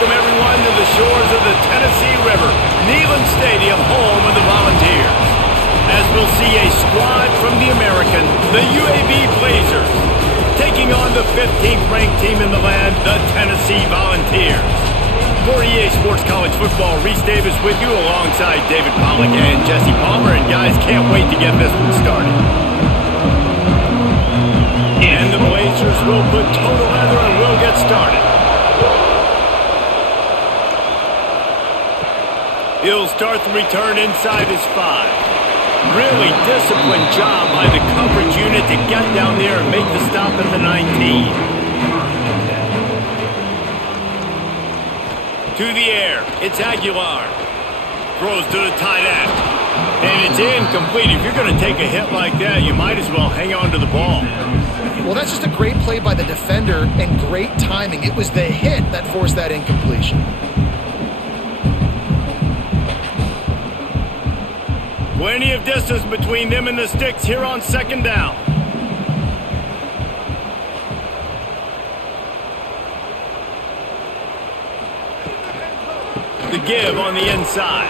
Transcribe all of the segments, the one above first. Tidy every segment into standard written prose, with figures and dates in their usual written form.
welcome everyone to the shores of the Tennessee River, Neyland Stadium, home of the Volunteers. As we'll see a squad from the American, the UAB Blazers, taking on the 15th ranked team in the land, the Tennessee Volunteers. For EA Sports College Football, Reese Davis with you alongside David Pollack and Jesse Palmer. And guys, can't wait to get this one started. And the Blazers will put total leather and we'll get started. He'll start the return inside his 5. Really disciplined job by the coverage unit to get down there and make the stop at the 19. To the air, it's Aguilar. Throws to the tight end. And it's incomplete. If you're going to take a hit like that, you might as well hang on to the ball. Well, that's just a great play by the defender and great timing. It was the hit that forced that incompletion. Plenty of distance between them and the sticks here on second down. The give on the inside.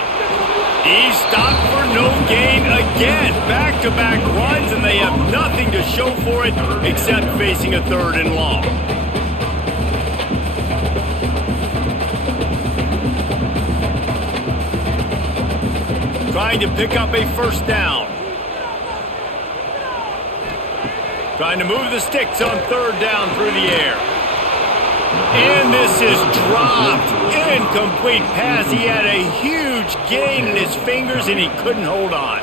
He stopped for no gain again. Back-to-back runs, and they have nothing to show for it except facing a 3rd and long. Trying to pick up a 1st down. Trying to move the sticks on 3rd down through the air. And this is dropped. Incomplete pass. He had a huge gain in his fingers and he couldn't hold on.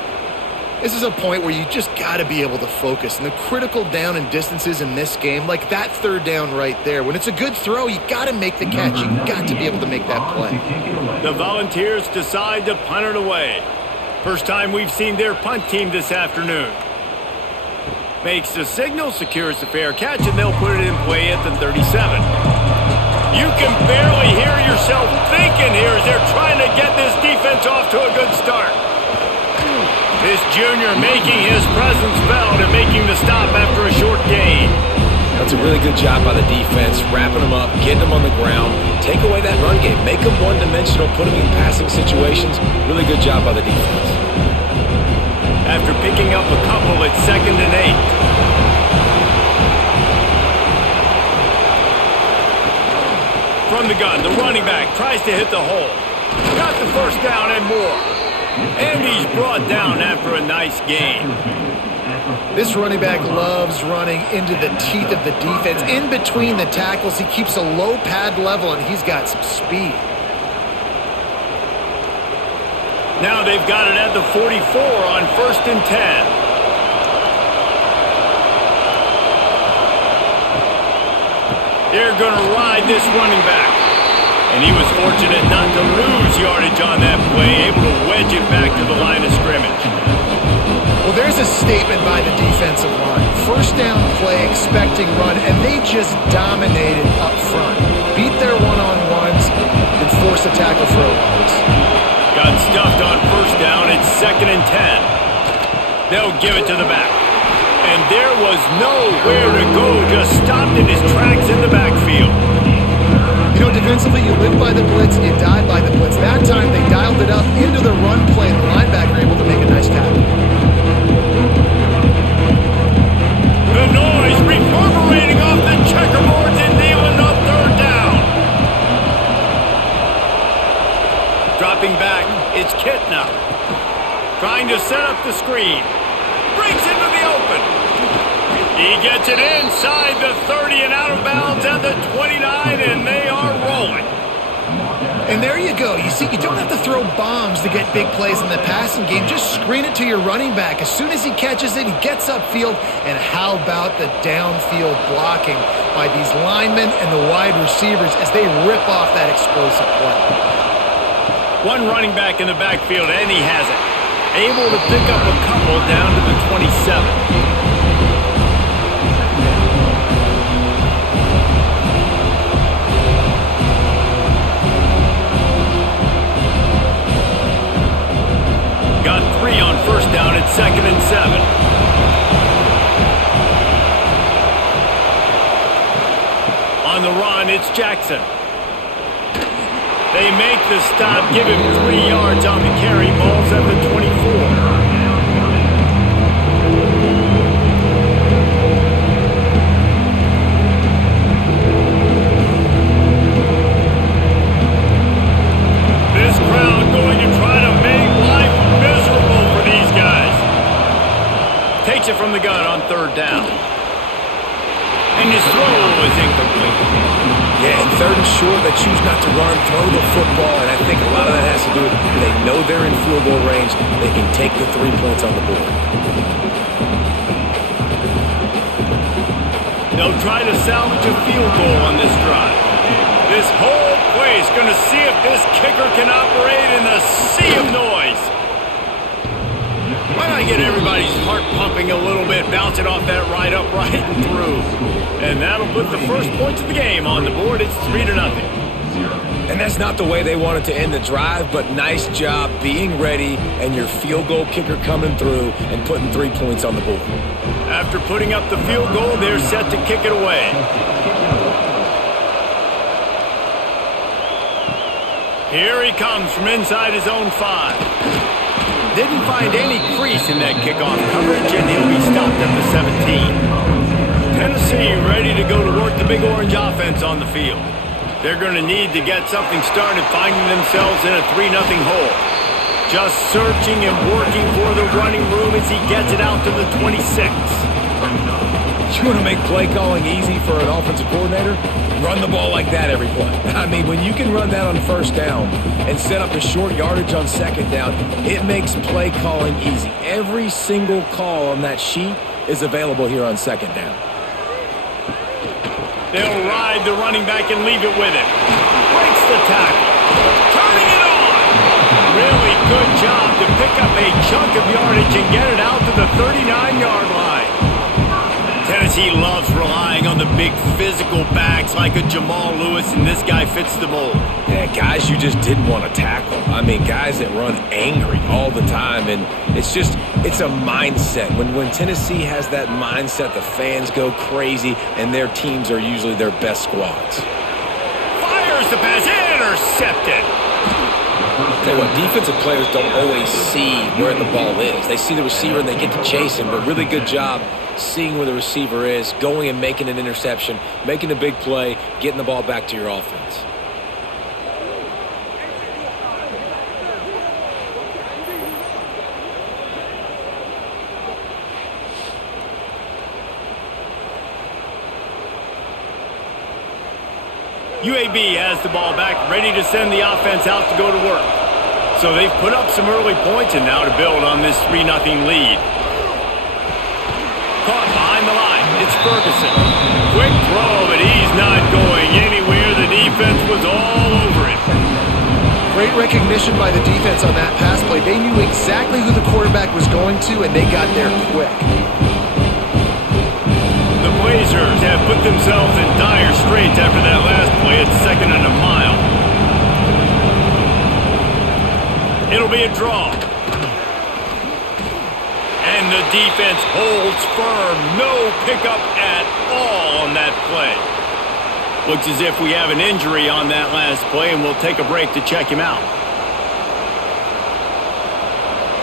This is a point where you just got to be able to focus. And the critical down and distances in this game, like that 3rd down right there, when it's a good throw, you got to make the catch. You got to be able to make that play. The Volunteers decide to punt it away. First time we've seen their punt team this afternoon. Makes the signal, secures the fair catch, and they'll put it in play at the 37. You can barely hear yourself thinking here as they're trying to get this defense off to a good start. This junior making his presence felt and making the stop after a short gain. That's a really good job by the defense, wrapping them up, getting them on the ground, take away that run game, make them one-dimensional, put them in passing situations. Really good job by the defense. After picking up a couple, it's 2nd and 8. From the gun, the running back tries to hit the hole. Got the 1st down and more. And he's brought down after a nice gain. This running back loves running into the teeth of the defense. In between the tackles, he keeps a low pad level, and he's got some speed. Now they've got it at the 44 on 1st and 10. They're going to ride this running back. And he was fortunate not to lose yardage on that play, able to wedge it back to the line of scrimmage. Well, there's a statement by the defensive line. 1st down play, expecting run, and they just dominated up front. Beat their one-on-ones and forced a tackle for a loss. Got stuffed on 1st down. It's 2nd and 10. They'll give it to the back. And there was nowhere to go. Just stopped in his tracks in the backfield. You know, defensively, you live by the blitz and you die by the blitz. That time, they dialed it up into the run play, and the linebacker able to make a nice tackle. The noise reverberating off the checkerboards in Neyland on 3rd down. Dropping back, it's Kitna. Trying to set up the screen. Breaks into the open. He gets it inside the 30 and out of bounds at the 29, and they are rolling. And there you go. You see, you don't have to throw bombs to get big plays in the passing game. Just screen it to your running back. As soon as he catches it, he gets upfield. And how about the downfield blocking by these linemen and the wide receivers as they rip off that explosive play. One running back in the backfield, and he has it. Able to pick up a couple down to the 27. Got 3 on 1st down at 2nd and 7. On the run, it's Jackson. They make the stop, give him 3 yards on the carry. Ball's at the 24. This crowd going to try to make life miserable for these guys. Takes it from the gun on 3rd down. And his throw is incomplete. Yeah, in 3rd and short, they choose not to run, throw the football, and I think a lot of that has to do with they know they're in field goal range. They can take the 3 points on the board. They'll try to salvage a field goal on this drive. This whole place going to see if this kicker can operate in a sea of noise. Why not get everybody's heart pumping a little bit, bounce it off that right upright and through. And that'll put the first points of the game on the board. It's 3-0. And that's not the way they wanted to end the drive, but nice job being ready and your field goal kicker coming through and putting 3 points on the board. After putting up the field goal, they're set to kick it away. Here he comes from inside his own 5. Didn't find any crease in that kickoff coverage, and he'll be stopped at the 17. Tennessee ready to go to work the Big Orange offense on the field. They're going to need to get something started, finding themselves in a 3-0 hole. Just searching and working for the running room as he gets it out to the 26. You want to make play calling easy for an offensive coordinator? Run the ball like that every play. I mean, when you can run that on 1st down and set up a short yardage on 2nd down, it makes play calling easy. Every single call on that sheet is available here on 2nd down. They'll ride the running back and leave it with him. Breaks the tackle. Turning it on. Really good job to pick up a chunk of yardage and get it out to the 39-yard line. Tennessee loves relying on the big physical backs like a Jamal Lewis, and this guy fits the mold. Yeah, guys you just didn't want to tackle. I mean, guys that run angry all the time, and it's a mindset. When Tennessee has that mindset, the fans go crazy, and their teams are usually their best squads. Fires the pass, intercepted. Tell you what, defensive players don't always see where the ball is. They see the receiver and they get to chase him, but really good job seeing where the receiver is, going and making an interception, making a big play, getting the ball back to your offense. UAB has the ball back, ready to send the offense out to go to work. So they've put up some early points and now to build on this 3-0 lead. Caught behind the line. It's Ferguson. Quick throw, but he's not going anywhere. The defense was all over him. Great recognition by the defense on that pass play. They knew exactly who the quarterback was going to, and they got there quick. The Blazers have put themselves in dire straits after that last play at 2nd and a mile. It'll be a draw. And the defense holds firm. No pickup at all on that play. Looks as if we have an injury on that last play, and we'll take a break to check him out.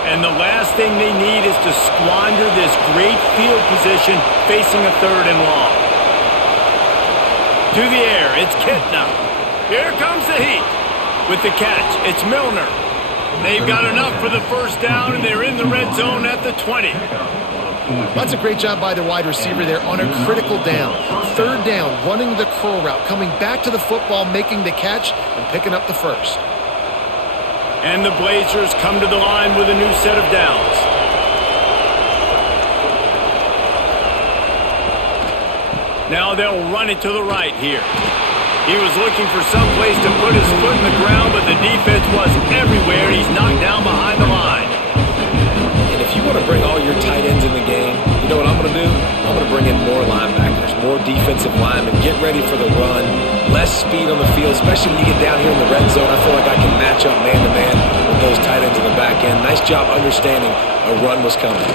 And the last thing they need is to squander this great field position facing a 3rd and long. To the air, it's Kitna. Here comes the heat. With the catch, it's Milner. They've got enough for the 1st down, and they're in the red zone at the 20. That's a great job by the wide receiver there on a critical down. 3rd down, running the curl route, coming back to the football, making the catch, and picking up the 1st. And the Blazers come to the line with a new set of downs. Now they'll run it to the right here. He was looking for some place to put his foot in the ground, but the defense was everywhere. He's knocked down behind the line. And if you want to bring all your tight ends in the game, you know what I'm going to do? I'm going to bring in more linebackers, more defensive linemen, get ready for the run, less speed on the field, especially when you get down here in the red zone. I feel like I can match up man-to-man with those tight ends in the back end. Nice job understanding a run was coming.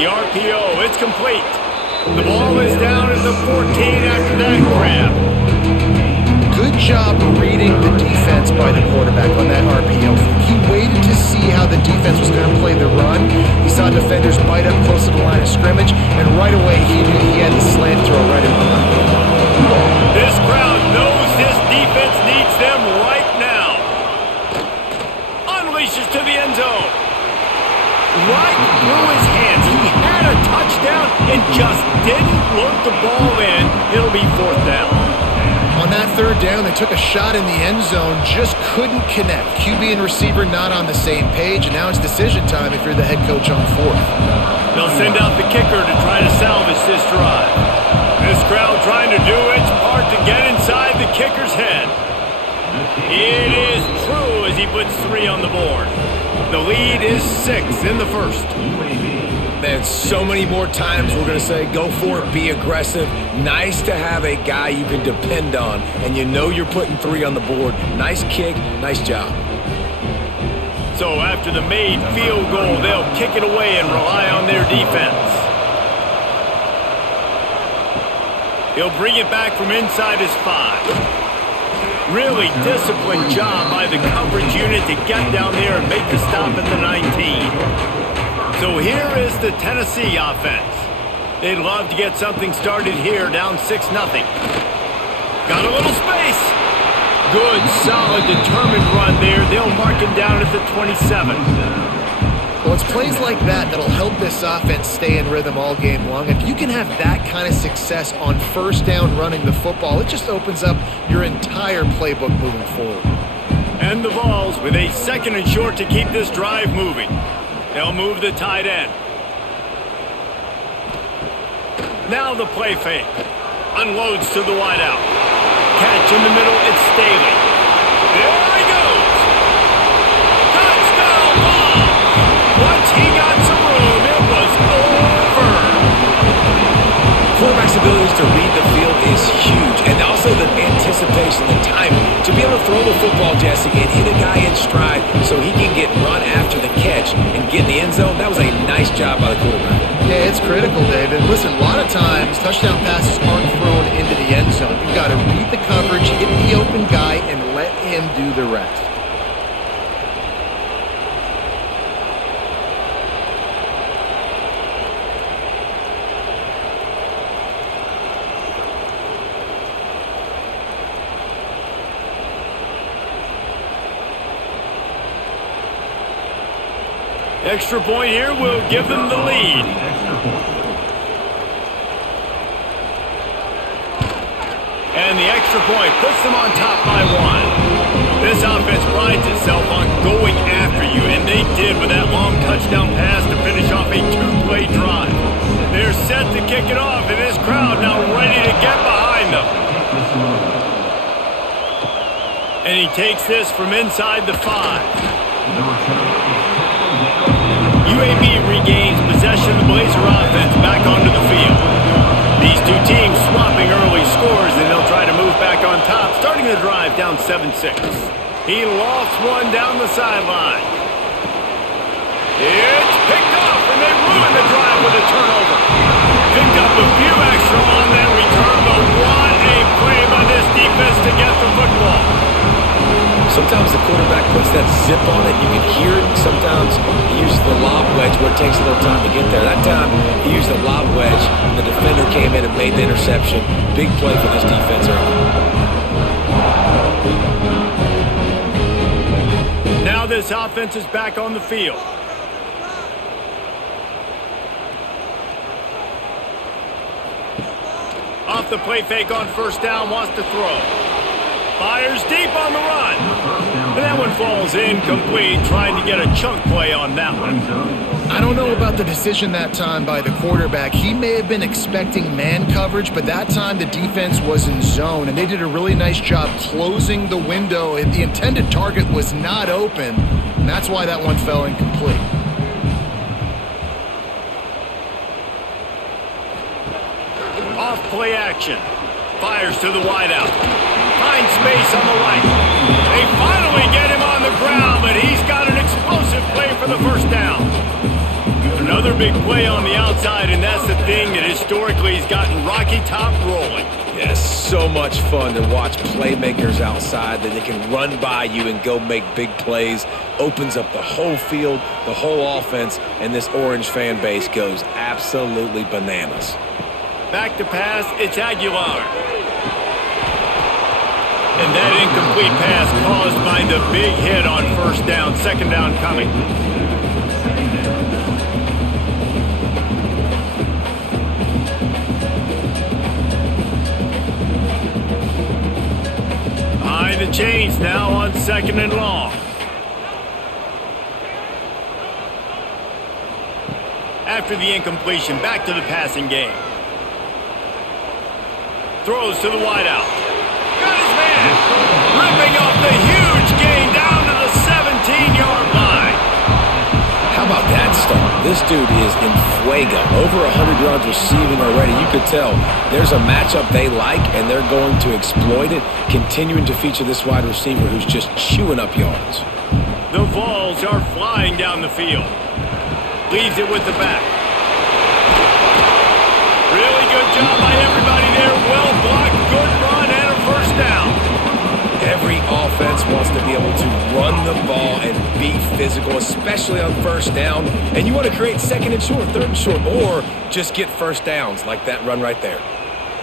The RPO, it's complete. The ball is down at the 14 after that grab. Good job reading the defense. by the quarterback on that RPO. He waited to see how the defense was going to play the run. He saw defenders bite up close to the line of scrimmage, and right away he knew he had the slant throw right in behind. This crowd knows this defense needs them right now. Unleashes to the end zone. Right through his hands. He had a touchdown and just didn't look the ball in. It'll be 4th down. On that 3rd down, they took a shot in the end zone, just couldn't connect. QB and receiver not on the same page, and now it's decision time if you're the head coach on 4th. They'll send out the kicker to try to salvage this drive. This crowd trying to do its part to get inside the kicker's head. It is true as he puts 3 on the board. The lead is 6 in the first. Man, so many more times we're going to say, go for it, be aggressive. Nice to have a guy you can depend on, and you know you're putting 3 on the board. Nice kick, nice job. So after the made field goal, they'll kick it away and rely on their defense. He'll bring it back from inside his 5. Really disciplined job by the coverage unit to get down there and make the stop at the 19. So here is the Tennessee offense. They'd love to get something started here, down 6-0. Got a little space. Good, solid, determined run there. They'll mark him down at the 27. Well, it's plays like that that'll help this offense stay in rhythm all game long. If you can have that kind of success on 1st down running the football, it just opens up your entire playbook moving forward. And the Vols with a 2nd and short to keep this drive moving. They'll move the tight end. Now the play fake. Unloads to the wideout. Catch in the middle, it's Staley. There he goes. Touchdown ball. Once he got some room, it was over. Quarterback's abilities to read the field is huge, and also the anticipation, the timing. To be able to throw the football, Jesse, and hit a guy in stride so he can get run after the catch and get in the end zone, that was a nice job by the quarterback. Yeah, it's critical, David. Listen, a lot of times touchdown passes aren't thrown into the end zone. You've got to read the coverage, hit the open guy, and let him do the rest. Extra point here will give them the lead. And the extra point puts them on top by 1. This offense prides itself on going after you, and they did with that long touchdown pass to finish off a 2-play drive. They're set to kick it off, and this crowd now ready to get behind them. And he takes this from inside the 5. UAB regains possession of the Blazer offense back onto the field. These two teams swapping early scores, and they'll try to move back on top, starting the drive down 7-6. He lofts one down the sideline. It's picked off, and they ruin the drive with a turnover. Picked up a few extra on that return, but what a play by this defense to get the football. Sometimes the quarterback puts that zip on it. You can hear it. Sometimes he uses the lob wedge where it takes a little time to get there. That time he used the lob wedge, and the defender came in and made the interception. Big play for this defense early. Now this offense is back on the field. Off the play fake on 1st down, wants to throw. Fires deep on the run. And that one falls incomplete, trying to get a chunk play on that one. I don't know about the decision that time by the quarterback. He may have been expecting man coverage, but that time the defense was in zone, and they did a really nice job closing the window. The intended target was not open, and that's why that one fell incomplete. Off play action. Fires to the wideout. Finds space on the right. They finally get him on the ground, but he's got an explosive play for the 1st down. Another big play on the outside, and that's the thing that historically has gotten Rocky Top rolling. Yes, so much fun to watch playmakers outside that they can run by you and go make big plays. Opens up the whole field, the whole offense, and this Orange fan base goes absolutely bananas. Back to pass, it's Aguilar. And that incomplete pass caused by the big hit on first down, second down coming. Behind the chains now on second and long. After the incompletion, back to the passing game. Throws to the wideout. Got his man. Ripping off the huge gain down to the 17-yard line. How about that start? This dude is in fuego. Over 100 yards receiving already. You could tell there's a matchup they like, and they're going to exploit it, continuing to feature this wide receiver who's just chewing up yards. The Vols are flying down the field. Leaves it with the back. Really good job by everybody there. Well blocked, good run, and a first down. Every offense wants to be able to run the ball and be physical, especially on first down. And you want to create second and short, third and short, or just get first downs like that run right there.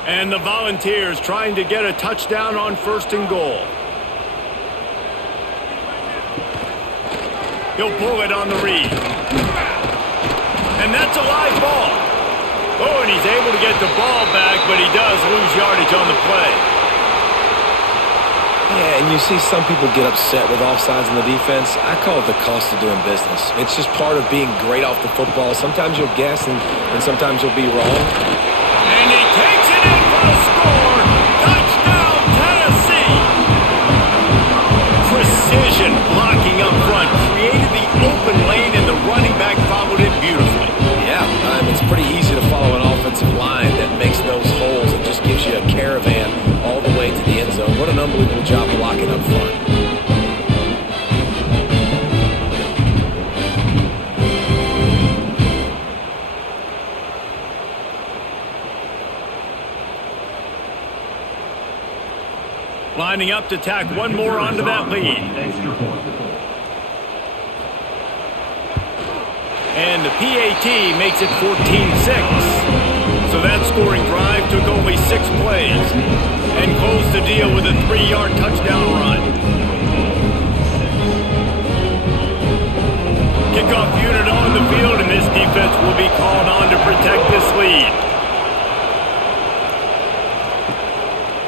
And the Volunteers trying to get a touchdown on first and goal. He'll pull it on the read. And that's a live ball. Oh, and he's able to get the ball back, but he does lose yardage on the play. Yeah, and you see some people get upset with offsides in the defense. I call it the cost of doing business. It's just part of being great off the football. Sometimes you'll guess, and sometimes you'll be wrong. And he takes it in for the score. Touchdown, Tennessee. Precision blocking up front. Created the open lane, and the running back followed it beautifully. Yeah, it's pretty easy to follow an offensive line that makes those holes and just gives you a caravan all the way to the end zone. What an unbelievable job blocking up front. Lining up to tack one more onto that lead. And the PAT makes it 14-6. So that scoring drive took only 6 plays and closed the deal with a 3-yard touchdown run. Kickoff unit on the field, and this defense will be called on to protect this lead.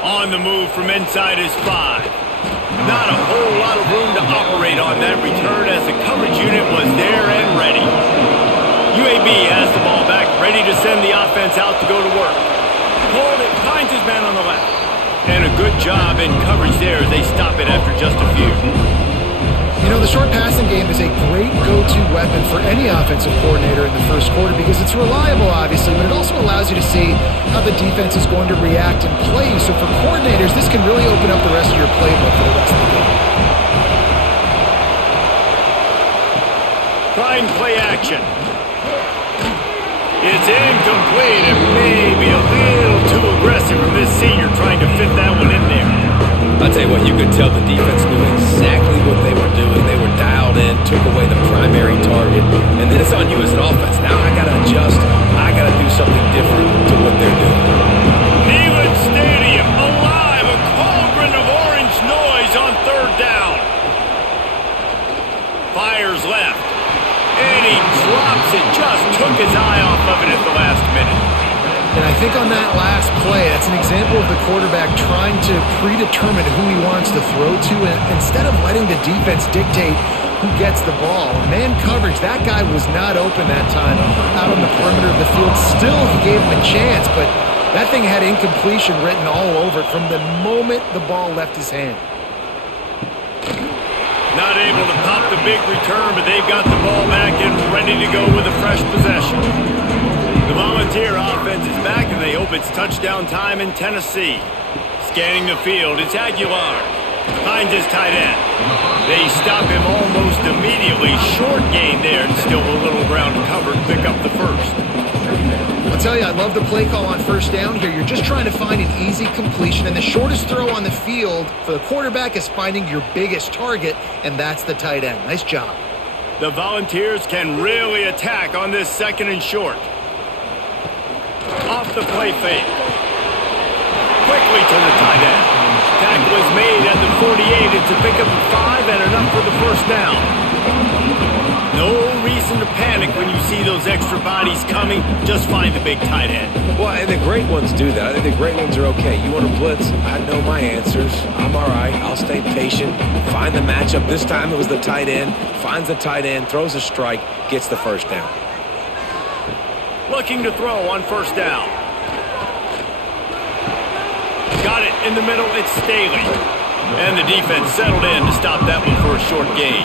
On the move from inside his 5. Not a whole lot of room to operate on that return as the coverage unit was there and ready. UAB has the ball back, ready to send the offense out to go to work. Hold it, finds his man on the left. And a good job in coverage there as they stop it after just a few. You know, the short passing game is a great go-to weapon for any offensive coordinator in the first quarter because it's reliable, obviously, but it also allows you to see how the defense is going to react and play you. So for coordinators, this can really open up the rest of your playbook for the rest of the game. Trying play action. It's incomplete and maybe a little too aggressive from this senior trying to fit that one in there. I'll tell you what, you could tell the defense knew exactly what they were doing. They were dialed in, took away the primary target, and then it's on you as an offense. Now I got to adjust. I got to do something different to what they're doing. Neyland Stadium alive, a cauldron of orange noise on third down. Fires left, and he drops it, just took his eye off of it at the last minute. And I think on that last play, that's an example of the quarterback trying to predetermine who he wants to throw to instead of letting the defense dictate who gets the ball. Man coverage, that guy was not open that time out on the perimeter of the field. Still, he gave him a chance, but that thing had incompletion written all over it from the moment the ball left his hand. Not able to pop the big return, but they've got the ball back and ready to go with a fresh possession. The Volunteer offense is back, and they hope it's touchdown time in Tennessee. Scanning the field, it's Aguilar. Finds his tight end. They stop him almost immediately. Short gain there and still a little ground covered to pick up the first. I'll tell you, I love the play call on first down here. You're just trying to find an easy completion, and the shortest throw on the field for the quarterback is finding your biggest target, and that's the tight end. Nice job. The Volunteers can really attack on this 2nd and short. Off the play fake. Quickly to the tight end. Tackle is made at the 48. It's a pickup of 5 and enough for the first down. No reason to panic when you see those extra bodies coming. Just find the big tight end. Well, and the great ones do that. I think the great ones are okay. You want to blitz? I know my answers. I'm all right. I'll stay patient. Find the matchup. This time it was the tight end. Finds the tight end, throws a strike, gets the first down. Looking to throw on first down. Got it in the middle. It's Staley. And the defense settled in to stop that one for a short gain.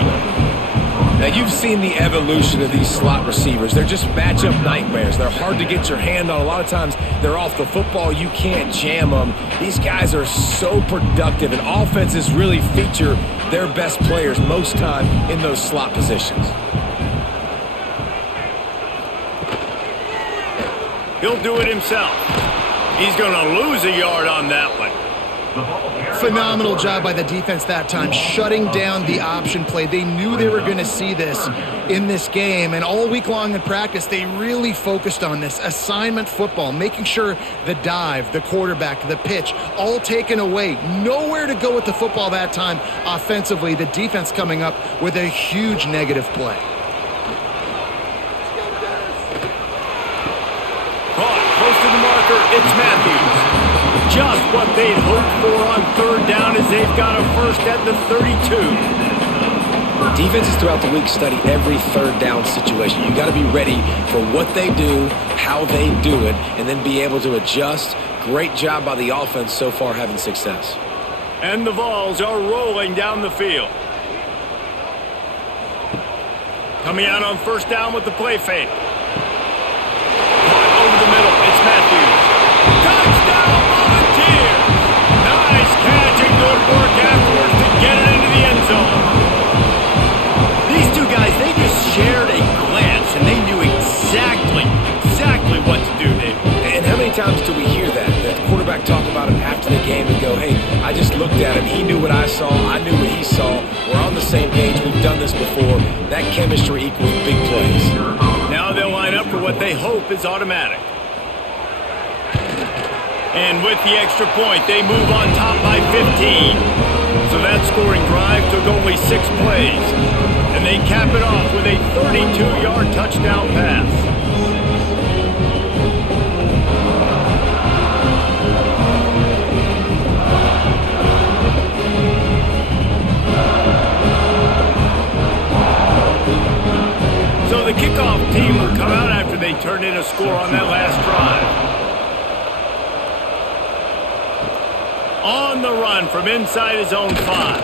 Now, you've seen the evolution of these slot receivers. They're just matchup nightmares. They're hard to get your hand on. A lot of times, they're off the football. You can't jam them. These guys are so productive, and offenses really feature their best players most time in those slot positions. He'll do it himself. He's going to lose a yard on that one. Phenomenal job by the defense that time, shutting down the option play. They knew they were going to see this in this game, and all week long in practice, they really focused on this assignment football, making sure the dive, the quarterback, the pitch, all taken away. Nowhere to go with the football that time offensively. The defense coming up with a huge negative play. Caught close to the marker. It's Matthews. Just what they'd hoped for on third down as they've got a first at the 32. Defenses throughout the week study every third down situation. You got to be ready for what they do, how they do it, and then be able to adjust. Great job by the offense so far having success. And the Vols are rolling down the field. Coming out on first down with the play fake. Caught over the middle. It's Matthews. Touchdown, Volunteers! Nice catch and good work afterwards to get it into the end zone. These two guys, they just shared a glance, and they knew exactly what to do, Dave. And how many times do we hear that? The quarterback talk about him after the game and go, hey, I just looked at him. He knew what I saw. I knew what he saw. We're on the same page. We've done this before. That chemistry equals big plays. Now they'll line up for what they hope is automatic. And with the extra point, they move on top by 15. So that scoring drive took only 6 plays. And they cap it off with a 32-yard touchdown pass. So the kickoff team will come out after they turned in a score on that last drive. On the run from inside his own 5.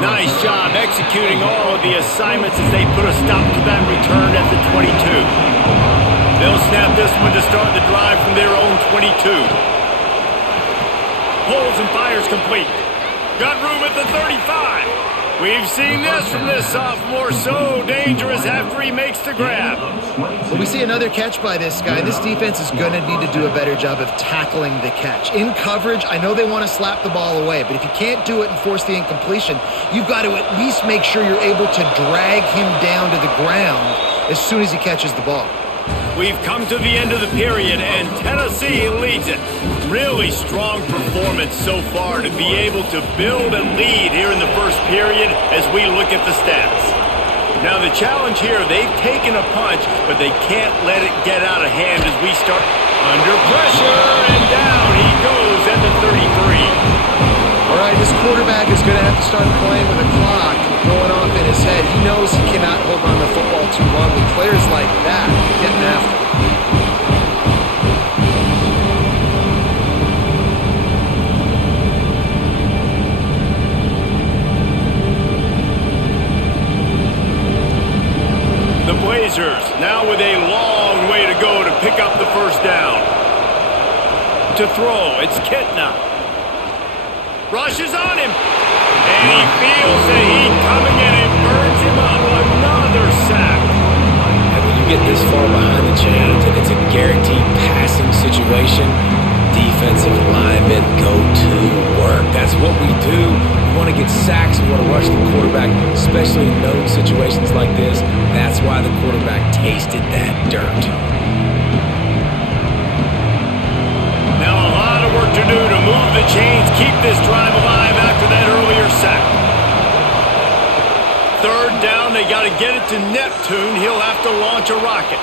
Nice job executing all of the assignments as they put a stop to that return at the 22. They'll snap this one to start the drive from their own 22. Pulls and fires complete. Got room at the 35. We've seen this from this sophomore, so dangerous after he makes the grab. Well, we see another catch by this guy. This defense is going to need to do a better job of tackling the catch. In coverage, I know they want to slap the ball away, but if you can't do it and force the incompletion, you've got to at least make sure you're able to drag him down to the ground as soon as he catches the ball. We've come to the end of the period, and Tennessee leads it. Really strong performance so far to be able to build a lead here in the first period as we look at the stats. Now the challenge here, they've taken a punch, but they can't let it get out of hand as we start under pressure, and down he goes at the 33. All right, this quarterback is going to have to start playing with a clock going off in his head. He knows he cannot hold on to the football too long with players like that getting after him. The Blazers now with a long way to go to pick up the first down. To throw, it's Kitna. Rushes on him. feels the heat coming in and burns him up. Another sack. And when you get this far behind the chains and it's a guaranteed passing situation, defensive linemen go to work. That's what we do. We want to get sacks. We want to rush the quarterback, especially in known situations like this. That's why the quarterback tasted that dirt. Now a lot of work to do to move the chains, keep this drive alive after that earlier sack. Third down, they got to get it to Neptune. He'll have to launch a rocket.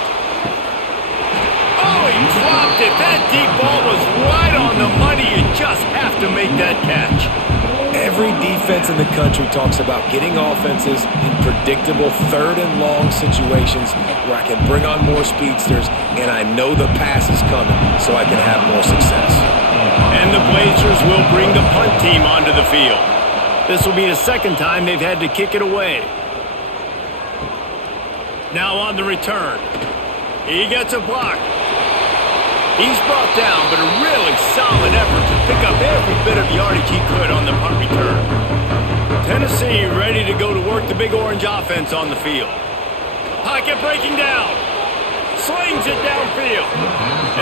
Oh, he dropped it. That deep ball was right on the money. You just have to make that catch. Every defense in the country talks about getting offenses in predictable third and long situations where I can bring on more speedsters and I know the pass is coming so I can have more success. And the Blazers will bring the punt team onto the field. This will be the second time they've had to kick it away. Now on the return. He gets a block. He's brought down, but a really solid effort to pick up every bit of yardage he could on the punt return. Tennessee ready to go to work the Big Orange offense on the field. Pocket breaking down. Slings it downfield.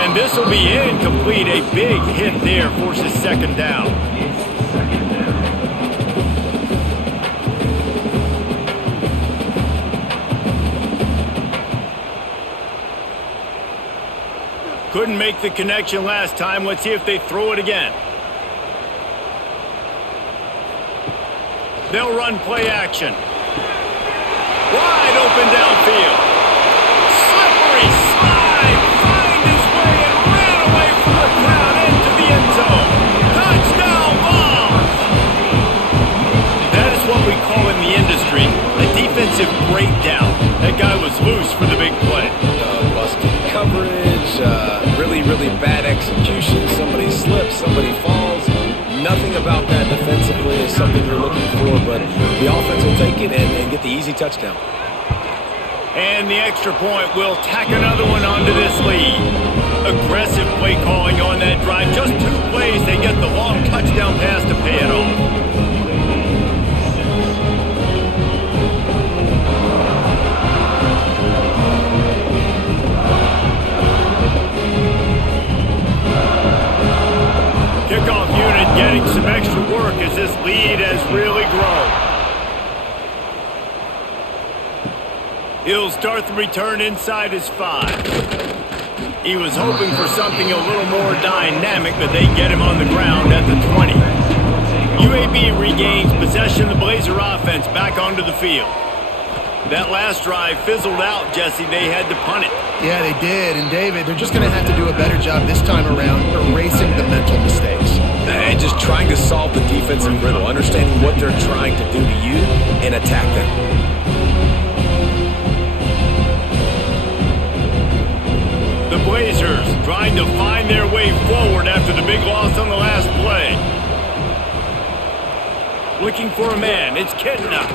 And this will be incomplete. A big hit there forces second down. Couldn't make the connection last time. Let's see if they throw it again. They'll run play action. Wide open downfield. Slippery slide. Find his way and ran away from the crowd into the end zone. Touchdown Vols! That is what we call in the industry a defensive breakdown. That guy was loose for the big play. Busted coverage, really bad execution. Somebody slips, somebody falls. Nothing about that defensively is something you're looking for, but the offense will take it and get the easy touchdown. And the extra point will tack another one onto this lead. Aggressive play calling on that drive. Just 2 plays, they get the long touchdown pass to pay it off. Kickoff unit getting some extra work as this lead has really grown. He'll start the return inside his 5. He was hoping for something a little more dynamic, but they get him on the ground at the 20. UAB regains possession of the Blazer offense back onto the field. That last drive fizzled out, Jesse. They had to punt it. Yeah, they did. And, David, they're just going to have to do a better job this time around erasing the mental mistakes. And just trying to solve the defensive riddle, understanding what they're trying to do to you and attack them. The Blazers trying to find their way forward after the big loss on the last play. Looking for a man. It's Kitna.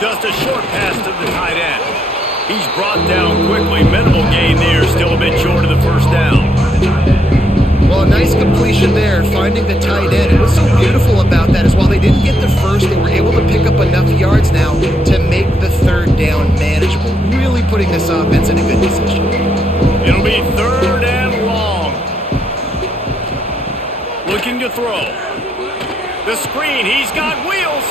Just a short pass to the tight end. He's brought down quickly. Minimal gain there. Still a bit short of the first down. Well, a nice completion there, finding the tight end. And what's so beautiful about that is while they didn't get the first, they were able to pick up enough yards now to make the third down manageable, really putting this offense in a good position. It'll be third and long. Looking to throw. The screen, he's got wheels.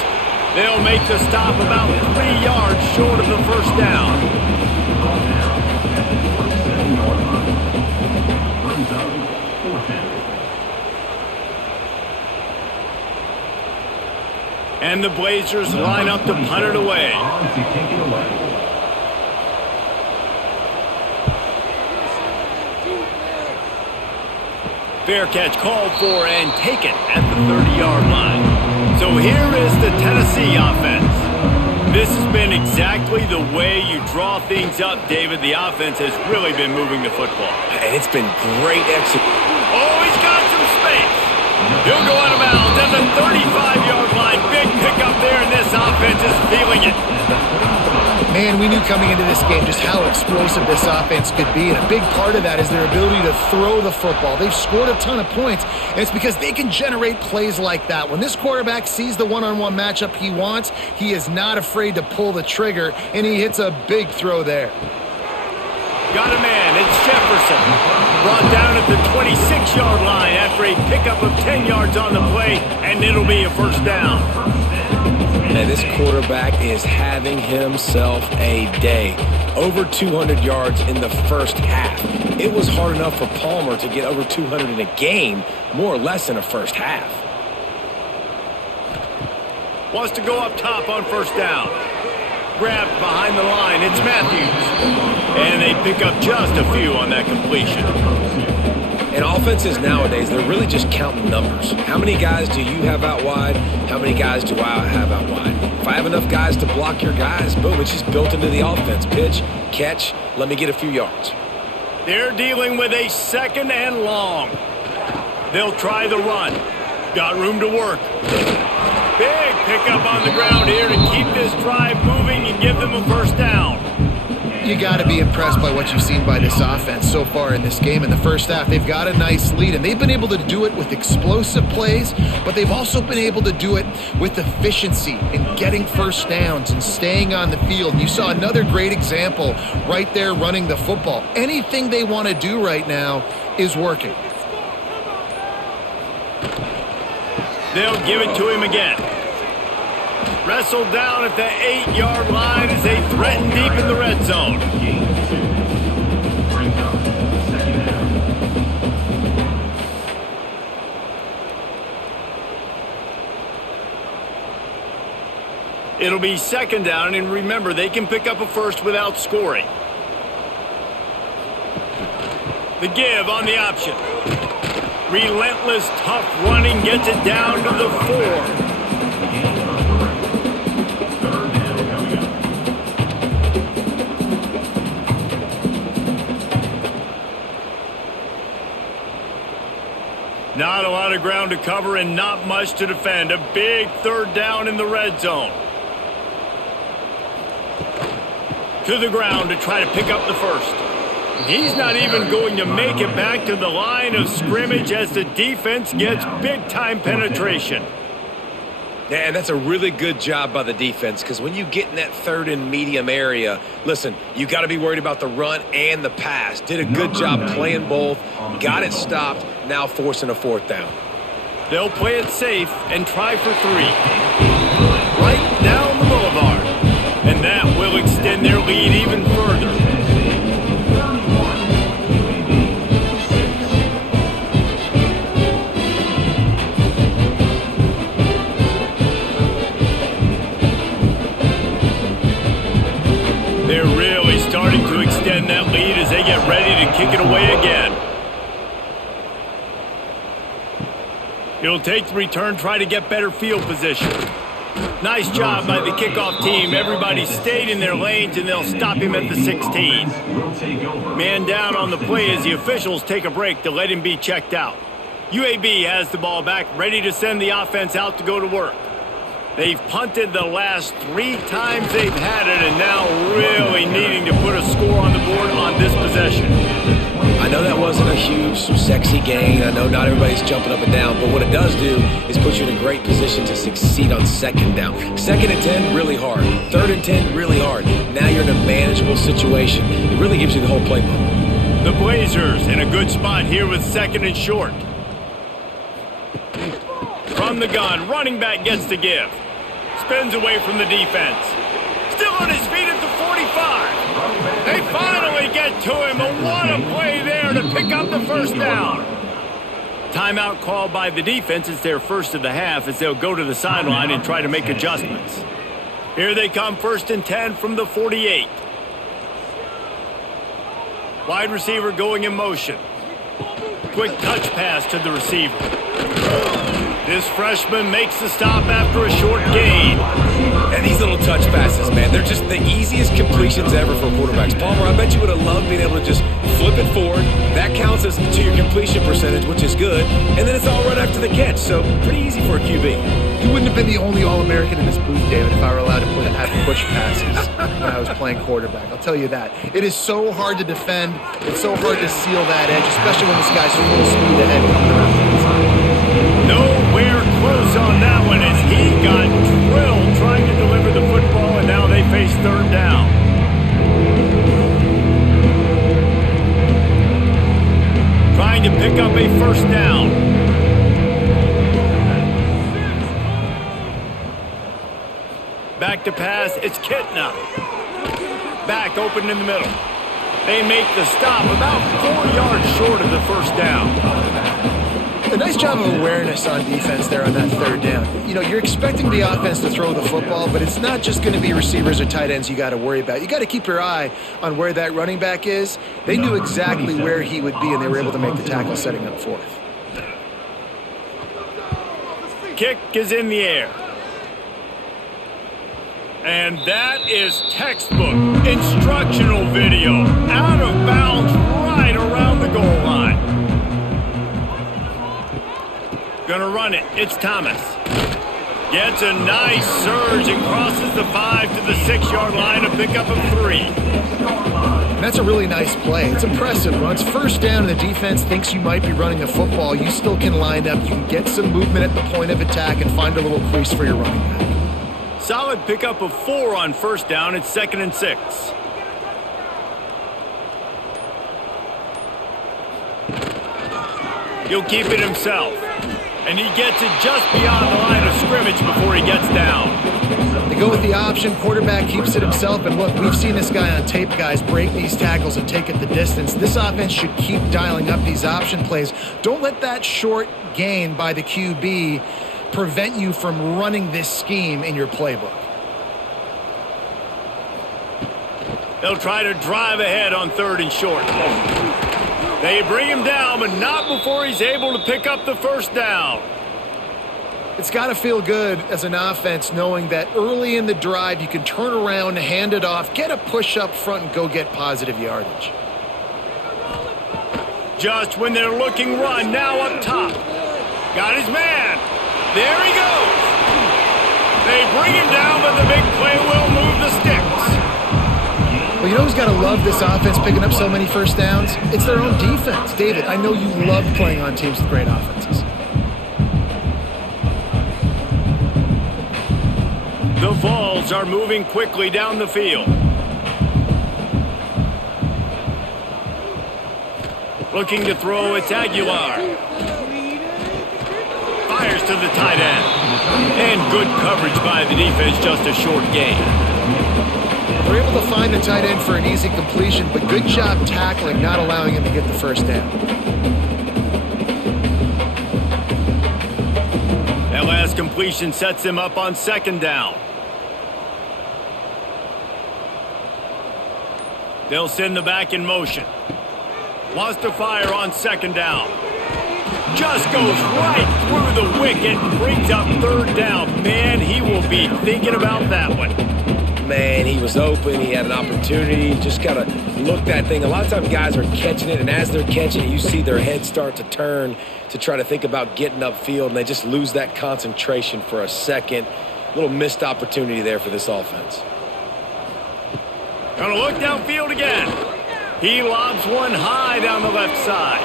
They'll make the stop about 3 yards short of the first down. And the Blazers line up to punt it away. Fair catch called for and taken at the 30-yard line. So here is the Tennessee offense. This has been exactly the way you draw things up, David. The offense has really been moving the football. And it's been great execution. Oh, he's got some space. He'll go out of bounds at the 35-yard line. Big pickup there, and this offense is feeling it. Man, Man, we knew coming into this game just how explosive this offense could be, and a big part of that is their ability to throw the football. They've scored a ton of points, and it's because they can generate plays like that. When this quarterback sees the one-on-one matchup he wants, he is not afraid to pull the trigger, and he hits a big throw there. Got a man, it's Jefferson. Brought down at the 26-yard line after a pickup of 10 yards on the play, and it'll be a first down. And this quarterback is having himself a day. Over 200 yards in the first half. It was hard enough for Palmer to get over 200 in a game, more or less in a first half. Wants to go up top on first down. Grabbed behind the line, it's Matthews. And they pick up just a few on that completion. And offenses nowadays, they're really just counting numbers. How many guys do you have out wide? How many guys do I have out wide? If I have enough guys to block your guys, boom, it's just built into the offense. Pitch, catch, let me get a few yards. They're dealing with a second and long. They'll try the run. Got room to work. Big pickup on the ground here to keep this drive moving and give them a first down. You got to be impressed by what you've seen by this offense so far in this game. In the first half, they've got a nice lead, and they've been able to do it with explosive plays, but they've also been able to do it with efficiency and getting first downs and staying on the field. And you saw another great example right there running the football. Anything they want to do right now is working. They'll give it to him again. Wrestled down at the 8-yard line as they threaten deep in the red zone. It'll be second down, and remember, they can pick up a first without scoring. The give on the option. Relentless, tough running gets it down to the 4. Not a lot of ground to cover and not much to defend. A big third down in the red zone. To the ground to try to pick up the first. He's not even going to make it back to the line of scrimmage as the defense gets big-time penetration. Yeah, and that's a really good job by the defense, because when you get in that third and medium area, listen, you got to be worried about the run and the pass. Did a good job playing both, got it stopped, now forcing a fourth down. They'll play it safe and try for 3. Right down the boulevard. And that will extend their lead even further. They're really starting to extend that lead as they get ready to kick it away again. He'll take the return, try to get better field position. Nice job by the kickoff team. Everybody stayed in their lanes, and they'll stop him at the 16. Man down on the play as the officials take a break to let him be checked out. UAB has the ball back, ready to send the offense out to go to work. They've punted the last 3 times they've had it, and now really needing to put a score on the board on this possession. I know that wasn't a huge, sexy gain. I know not everybody's jumping up and down, but what it does do is put you in a great position to succeed on second down. Second and 10, really hard. Third and 10, really hard. Now you're in a manageable situation. It really gives you the whole playbook. The Blazers in a good spot here with second and short. From the gun, running back gets the give. Spins away from the defense. Still on his feet at the 45. They finally get to him, and what a play there to pick up the first down. Timeout called by the defense. It's their first of the half as they'll go to the sideline and try to make adjustments. Here they come, first and 10 from the 48. Wide receiver going in motion. Quick touch pass to the receiver. This freshman makes the stop after a short gain. And these little touch passes, man, they're just the easiest completions ever for quarterbacks. Palmer, I bet you would have loved being able to just flip it forward. That counts as to your completion percentage, which is good. And then it's all right after the catch, so pretty easy for a QB. You wouldn't have been the only All-American in this booth, David, if I were allowed to have push passes when I was playing quarterback. I'll tell you that. It is so hard to defend. It's so hard to seal that edge, especially when this guy's full speed ahead coming around the inside. Nowhere close on that one as he got drilled trying to deliver the football, and now they face third down. Trying to pick up a first down. Back to pass, it's Kitna. Back open in the middle. They make the stop about 4 yards short of the first down. A nice job of awareness on defense there on that third down. You know, you're expecting the offense to throw the football, but it's not just going to be receivers or tight ends you got to worry about. You got to keep your eye on where that running back is. They knew exactly where he would be, and they were able to make the tackle setting up fourth. Kick is in the air. And that is textbook instructional video. Out of bounds right around the goal line. Gonna run it. It's Thomas. Gets a nice surge and crosses the 5 to the 6-yard line to pick up a 3. And that's a really nice play. It's impressive. When it's first down and the defense thinks you might be running the football, you still can line up. You can get some movement at the point of attack and find a little crease for your running back. Solid pickup of 4 on first down. It's 2nd and 6. He'll keep it himself. And he gets it just beyond the line of scrimmage before he gets down. They go with the option. Quarterback keeps it himself. And look, we've seen this guy on tape, guys, break these tackles and take it the distance. This offense should keep dialing up these option plays. Don't let that short gain by the QB prevent you from running this scheme in your playbook. They'll try to drive ahead on 3rd and short. They bring him down, but not before he's able to pick up the first down. It's got to feel good as an offense knowing that early in the drive you can turn around, hand it off, get a push up front, and go get positive yardage. Just when they're looking run, now up top. Got his man. There he goes. They bring him down, but the big play will move the sticks. Well, you know who's got to love this offense picking up so many first downs? It's their own defense. David, I know you love playing on teams with great offenses. The Vols are moving quickly down the field. Looking to throw, it's Aguilar. Fires to the tight end. And good coverage by the defense, just a short gain. They're able to find the tight end for an easy completion, but good job tackling, not allowing him to get the first down. That last completion sets him up on 2nd down. They'll send the back in motion. Wants to fire on 2nd down. Just goes right through the wicket and brings up 3rd down. Man, he will be thinking about that one. Man, he was open. He had an opportunity. Just got to look that thing. A lot of times guys are catching it, and as they're catching it, you see their head start to turn to try to think about getting upfield, and they just lose that concentration for a second. A little missed opportunity there for this offense. Gonna look downfield again. He lobs one high down the left side.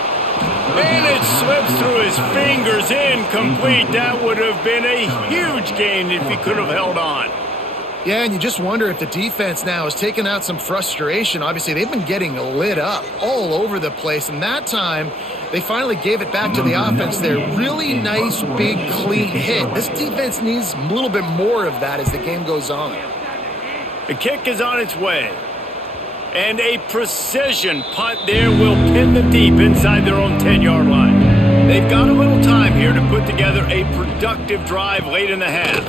And it slips through his fingers, incomplete. That would have been a huge gain if he could have held on. Yeah, and you just wonder if the defense now has taken out some frustration. Obviously, they've been getting lit up all over the place, and that time they finally gave it back to the offense there. Really nice, big, clean hit. This defense needs a little bit more of that as the game goes on. The kick is on its way. And a precision punt there will pin them deep inside their own 10-yard line. They've got a little time here to put together a productive drive late in the half.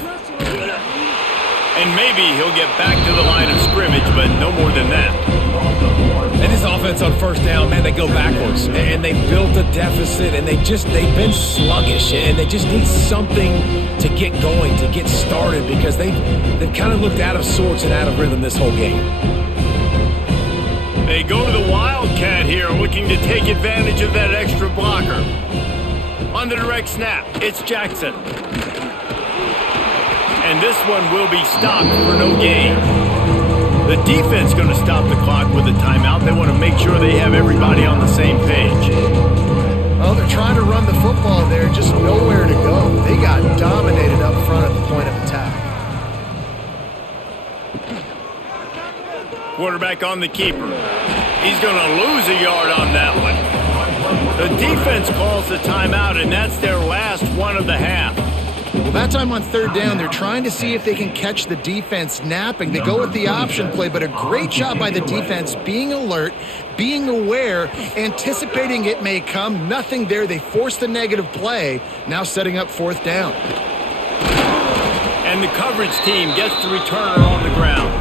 And maybe he'll get back to the line of scrimmage, but no more than that. And this offense on 1st down, man, they go backwards. And they built a deficit, and they've been sluggish, and they just need something to get going, to get started, because they've kind of looked out of sorts and out of rhythm this whole game. They go to the Wildcat here, looking to take advantage of that extra blocker. On the direct snap, it's Jackson. And this one will be stopped for no gain. The defense going to stop the clock with a timeout. They want to make sure they have everybody on the same page. Well, they're trying to run the football there, just nowhere to go. They got dominated up front at the point of attack. Quarterback on the keeper. He's going to lose a yard on that one. The defense calls the timeout, and that's their last one of the half. Well, that time on third down, they're trying to see if they can catch the defense napping. They go with the option play, but a great job by the defense being alert, being aware, anticipating it may come. Nothing there. They forced the negative play, now setting up fourth down. And the coverage team gets the returner on the ground.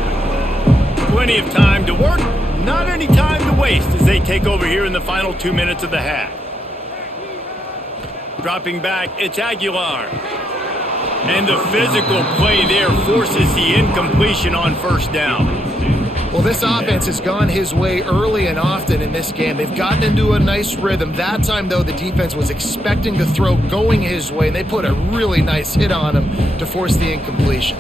Plenty of time to work, not any time to waste as they take over here in the final 2 minutes of the half. Dropping back, it's Aguilar. And the physical play there forces the incompletion on first down. Well, this offense has gone his way early and often in this game. They've gotten into a nice rhythm. That time, though, the defense was expecting to throw going his way, and they put a really nice hit on him to force the incompletion.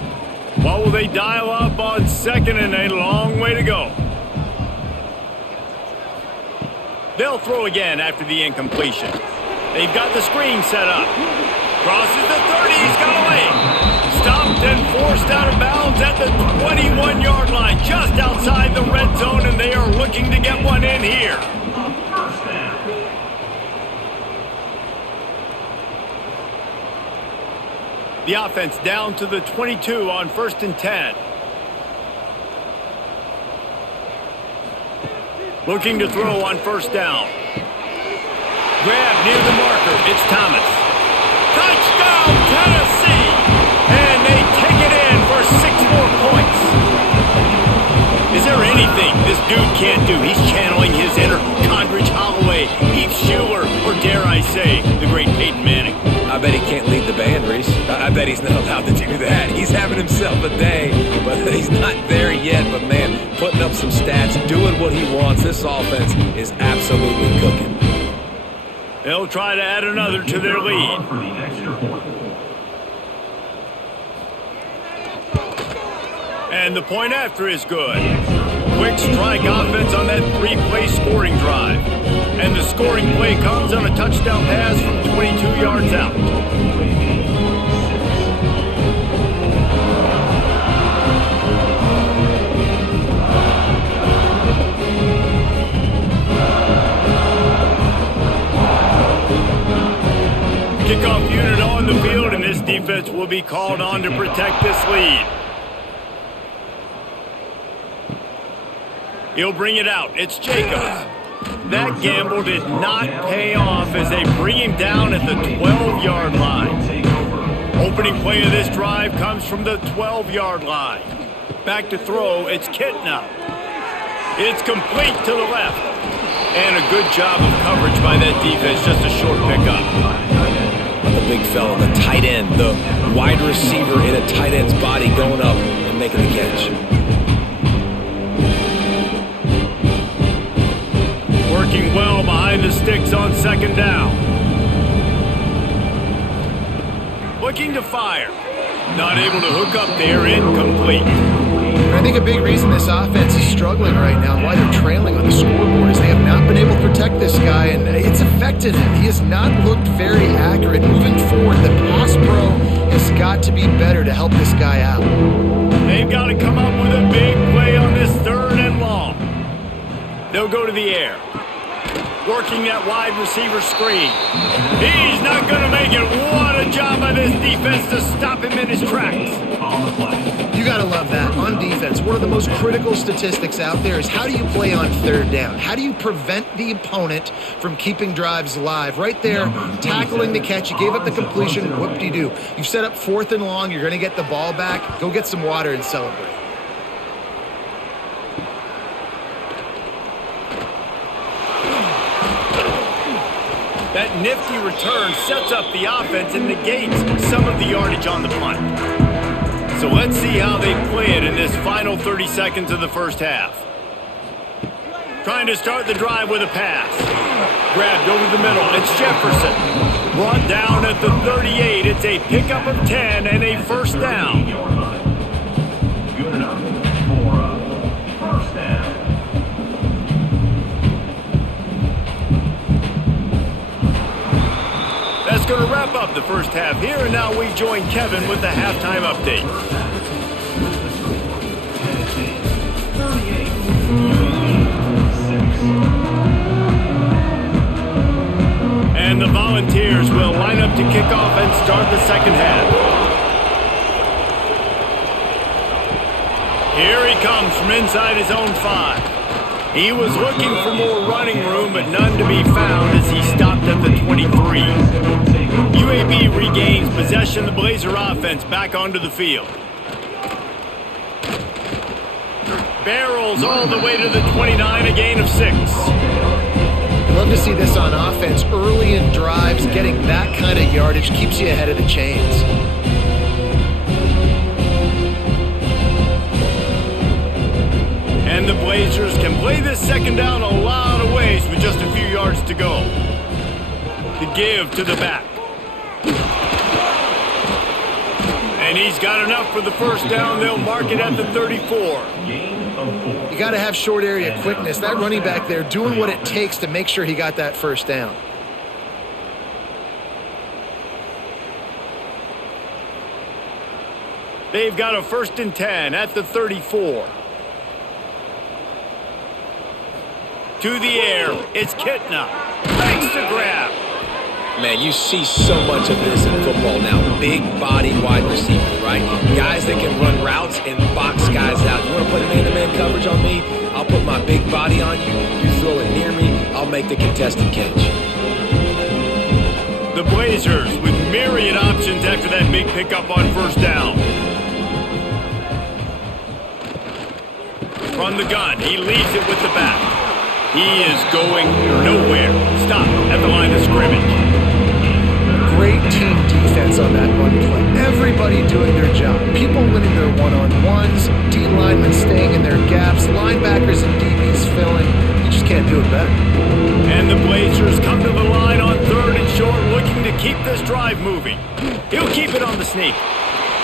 What will they dial up on second and a long way to go? They'll throw again after the incompletion. They've got the screen set up. Crosses the 30, he's got away. Stopped and forced out of bounds at the 21-yard line, just outside the red zone, and they are looking to get one in here. The offense down to the 22 on 1st and 10. Looking to throw on first down. Grab near the marker. It's Thomas. Touchdown, Tennessee! And they take it in for 6 more points. Is there anything this dude can't do? He's channeling his inner Condridge Holloway, Heath Schuler, or dare I say, the great Peyton Manning. I bet he can't lead the band, Reese. I bet he's not allowed to do that. He's having himself a day, but he's not there yet. But, man, putting up some stats, doing what he wants. This offense is absolutely cooking. They'll try to add another to their lead. And the point after is good. Quick strike offense on that 3-play scoring drive. And the scoring play comes on a touchdown pass from 22 yards out. Kickoff unit on the field, and this defense will be called on to protect this lead. He'll bring it out. It's Jacobs. That gamble did not pay off as they bring him down at the 12-yard line. Opening play of this drive comes from the 12-yard line. Back to throw, it's Kitna. It's complete to the left. And a good job of coverage by that defense, just a short pickup. The big fella, the tight end, the wide receiver in a tight end's body going up and making the catch. Working well behind the sticks on second down. Looking to fire. Not able to hook up there, incomplete. I think a big reason this offense is struggling right now, why they're trailing on the scoreboard, is they have not been able to protect this guy, and it's affected him. He has not looked very accurate. Moving forward, the pass pro has got to be better to help this guy out. They've got to come up with a big play on this 3rd and long. They'll go to the air. Working that wide receiver screen. He's not going to make it. What a job by this defense to stop him in his tracks. You got to love that. On defense, one of the most critical statistics out there is how do you play on 3rd down? How do you prevent the opponent from keeping drives alive? Right there, tackling the catch. You gave up the completion. Whoop-de-doo. You've set up 4th and long. You're going to get the ball back. Go get some water and celebrate. That nifty return sets up the offense and negates some of the yardage on the punt. So let's see how they play it in this final 30 seconds of the first half. Trying to start the drive with a pass. Grabbed over the middle. It's Jefferson. Brought down at the 38. It's a pickup of 10 and a first down. Good enough for a first down. That's going to wrap up the first half here, and now we join Kevin with the halftime update. And the Volunteers will line up to kick off and start the second half. Here he comes from inside his own 5. He was looking for more running room, but none to be found as he stopped at the 23. UAB regains possession of the Blazer offense back onto the field. Barrels all the way to the 29, a gain of 6. Love to see this on offense. Early in drives, getting that kind of yardage keeps you ahead of the chains. And the Blazers can play this second down a lot of ways with just a few yards to go. To give to the back. And he's got enough for the first down. They'll mark it at the 34. You got to have short area quickness. That running back there doing what it takes to make sure he got that first down. They've got a 1st and 10 at the 34. To the air, it's Kitna. Thanks to grab. Man, you see so much of this in football now. Big body wide receiver, right? Guys that can run routes and box guys out. You want to play man-to-man coverage on me? I'll put my big body on you. You throw it near me, I'll make the contested catch. The Blazers with myriad options after that big pickup on first down. From the gun, he leaves it with the back. He is going nowhere. Stop at the line of scrimmage. Great team defense on that run play. Everybody doing their job. People winning their one-on-ones, D-linemen staying in their gaps, linebackers and DBs filling. You just can't do it better. And the Blazers come to the line on 3rd and short, looking to keep this drive moving. He'll keep it on the sneak.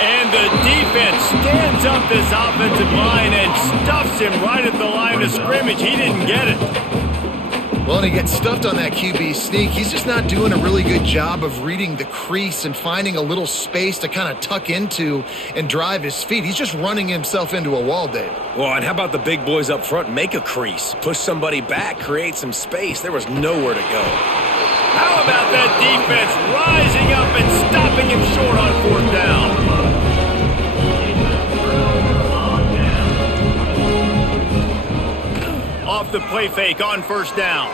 And the defense stands up this offensive line and stuffs him right at the line of scrimmage. He didn't get it. Well, and he gets stuffed on that QB sneak. He's just not doing a really good job of reading the crease and finding a little space to kind of tuck into and drive his feet. He's just running himself into a wall, David. Well, and how about the big boys up front? Make a crease. Push somebody back. Create some space. There was nowhere to go. How about that defense rising up and stopping him short on 4th down? Off the play fake on first down.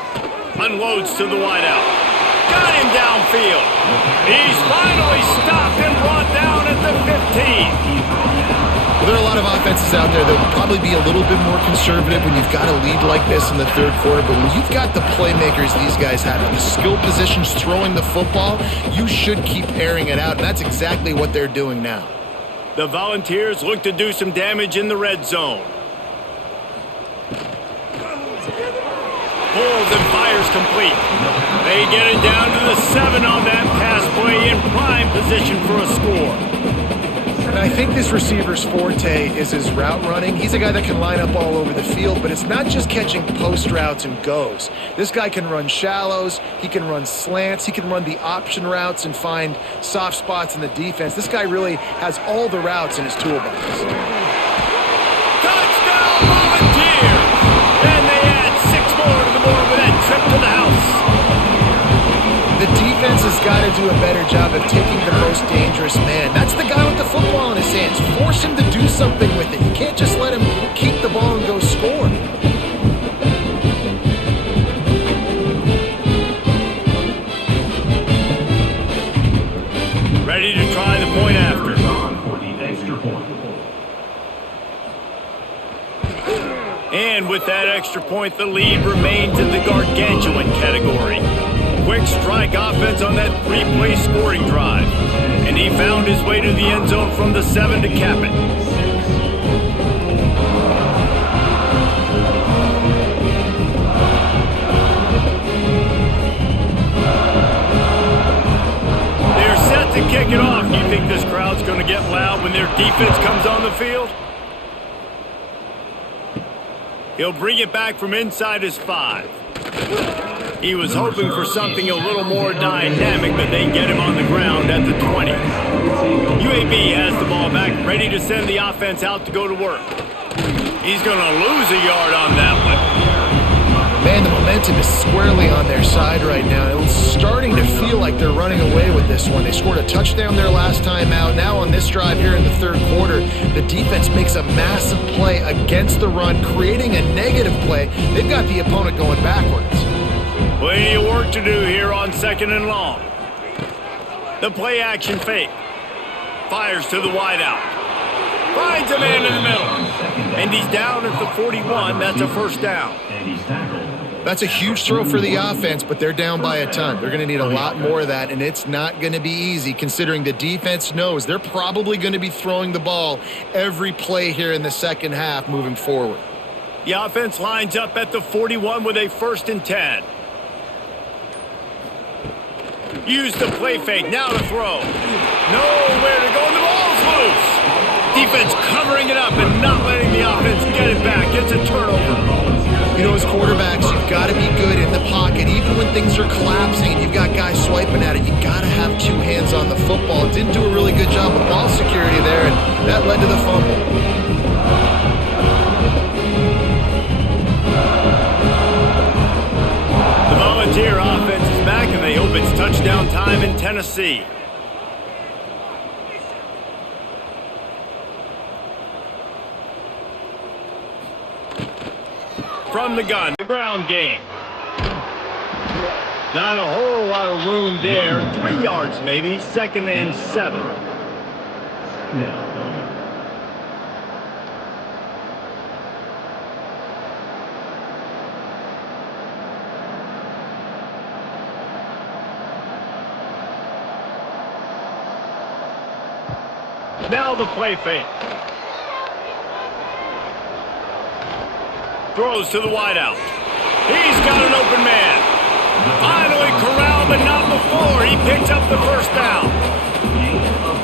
Unloads to the wideout. Got him downfield. He's finally stopped and brought down at the 15. Well, there are a lot of offenses out there that will probably be a little bit more conservative when you've got a lead like this in the 3rd quarter. But when you've got the playmakers these guys have in the skill positions throwing the football, you should keep airing it out. And that's exactly what they're doing now. The Volunteers look to do some damage in the red zone. Pulls and fires complete. They get it down to the 7 on that pass play in prime position for a score. And I think this receiver's forte is his route running. He's a guy that can line up all over the field, but it's not just catching post routes and goes. This guy can run shallows, he can run slants, he can run the option routes and find soft spots in the defense. This guy really has all the routes in his toolbox. Touchdown Volunteers! And they add 6 more to the board with that trip to the house. The defense has got to do a better job of taking the most dangerous man. That's the guy with the football in his hands. Force him to do something with it. You can't just let him keep the ball and go score. Ready to try the point after. And with that extra point, the lead remains in the gargantuan category. Quick strike offense on that 3-play scoring drive. And he found his way to the end zone from the 7 to cap it. You think this crowd's going to get loud when their defense comes on the field? He'll bring it back from inside his 5. He was hoping for something a little more dynamic, but they get him on the ground at the 20. UAB has the ball back, ready to send the offense out to go to work. He's going to lose a yard on that one. Man, the momentum is squarely on their side right now. It's starting to feel like they're running away with this one. They scored a touchdown their last time out. Now on this drive here in the third quarter, the defense makes a massive play against the run, creating a negative play. They've got the opponent going backwards. Plenty of work to do here on 2nd and long. The play action fake. Fires to the wideout. Finds a man in the middle. And he's down at the 41. That's a first down. That's a huge throw for the offense, but they're down by a ton. They're going to need a lot more of that, and it's not going to be easy considering the defense knows they're probably going to be throwing the ball every play here in the second half moving forward. The offense lines up at the 41 with a 1st and 10. Use the play fake, now to throw. Nowhere to go, and the ball's loose. Defense covering it up and not letting the offense get it back. It's a turnover. You know, as quarterbacks, you've got to be good in the pocket. Even when things are collapsing and you've got guys swiping at it, you've got to have 2 hands on the football. Didn't do a really good job of ball security there, and that led to the fumble. The Volunteer offense is back, and they hope it's touchdown time in Tennessee. From the gun, the ground game. Not a whole lot of room there. 3 yards maybe, 2nd and 7. Now the play fake. Throws to the wideout. He's got an open man. Finally corralled, but not before. He picks up the first down.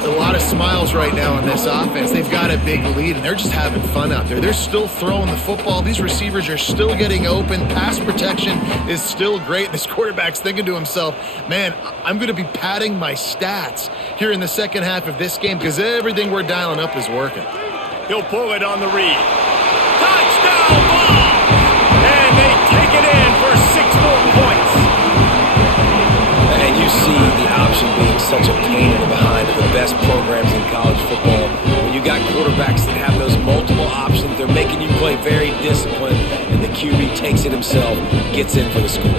A lot of smiles right now on this offense. They've got a big lead, and they're just having fun out there. They're still throwing the football. These receivers are still getting open. Pass protection is still great. This quarterback's thinking to himself, man, I'm going to be padding my stats here in the second half of this game because everything we're dialing up is working. He'll pull it on the read. Touchdown ball! And they take it in for 6 more points. And you see the option being such a pain in the behind of the best programs in college football. When you got quarterbacks that have those multiple options, they're making you play very disciplined, and the QB takes it himself, gets in for the score.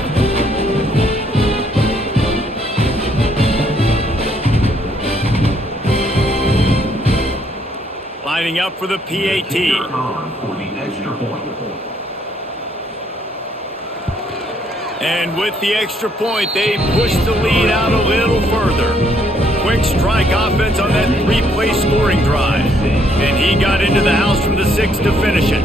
Lining up for the PAT. And with the extra point, they push the lead out a little further. Quick strike offense on that 3-play scoring drive. And he got into the house from the 6 to finish it.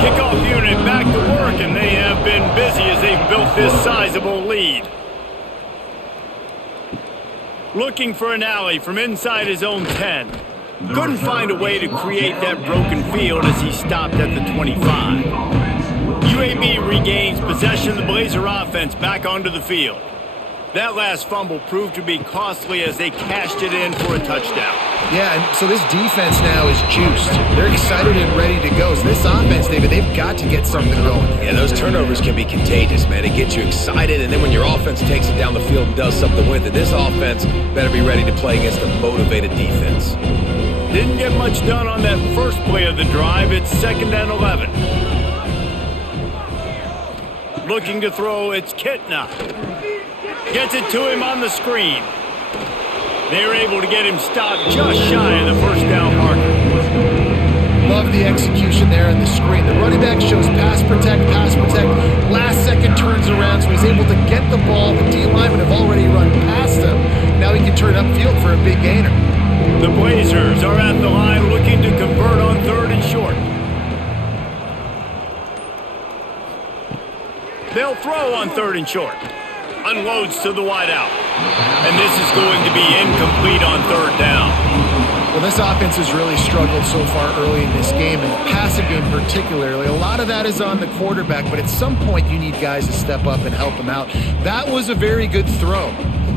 Kickoff unit back to work, and they have been busy as they've built this sizable lead. Looking for an alley from inside his own 10. Couldn't find a way to create that broken field as he stopped at the 25. UAB regains possession of the Blazer offense back onto the field. That last fumble proved to be costly as they cashed it in for a touchdown. Yeah, and so this defense now is juiced. They're excited and ready to go. So this offense, David, they've got to get something going. Yeah, those turnovers can be contagious, man. It gets you excited, and then when your offense takes it down the field and does something with it, this offense better be ready to play against a motivated defense. Didn't get much done on that first play of the drive. It's 2nd and 11. Looking to throw, it's Kitna. Gets it to him on the screen. They were able to get him stopped just shy of the first down marker. Love the execution there on the screen. The running back shows pass protect. Last second turns around, so he's able to get the ball. The D linemen have already run past him. Now how he can turn upfield for a big gainer. The Blazers are at the line looking to convert on 3rd and short. They'll throw on 3rd and short. Unloads to the wideout. And this is going to be incomplete on 3rd down. Well, this offense has really struggled so far early in this game, and the passing game particularly. A lot of that is on the quarterback, but at some point you need guys to step up and help him out. That was a very good throw.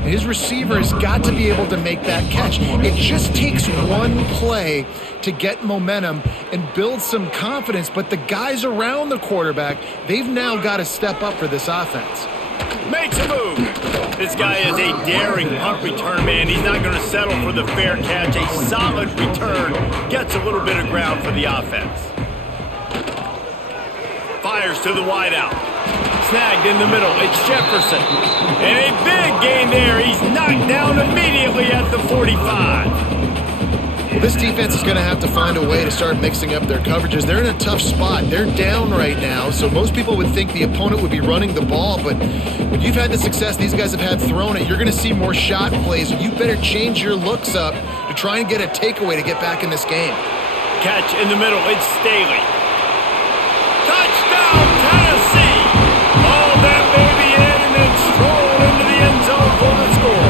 His receiver has got to be able to make that catch. It just takes one play to get momentum and build some confidence, but the guys around the quarterback, they've now got to step up for this offense. Makes a move. This guy is a daring punt return man. He's not going to settle for the fair catch. A solid return. Gets a little bit of ground for the offense. Fires to the wideout. Snagged in the middle. It's Jefferson. And a big gain there. He's knocked down immediately at the 45. Well, this defense is going to have to find a way to start mixing up their coverages. They're in a tough spot. They're down right now, so most people would think the opponent would be running the ball, but when you've had the success these guys have had throwing it, you're going to see more shot plays. You better change your looks up to try and get a takeaway to get back in this game. Catch in the middle. It's Staley. Touchdown, Tennessee! All that baby in and then stroll into the end zone for the score.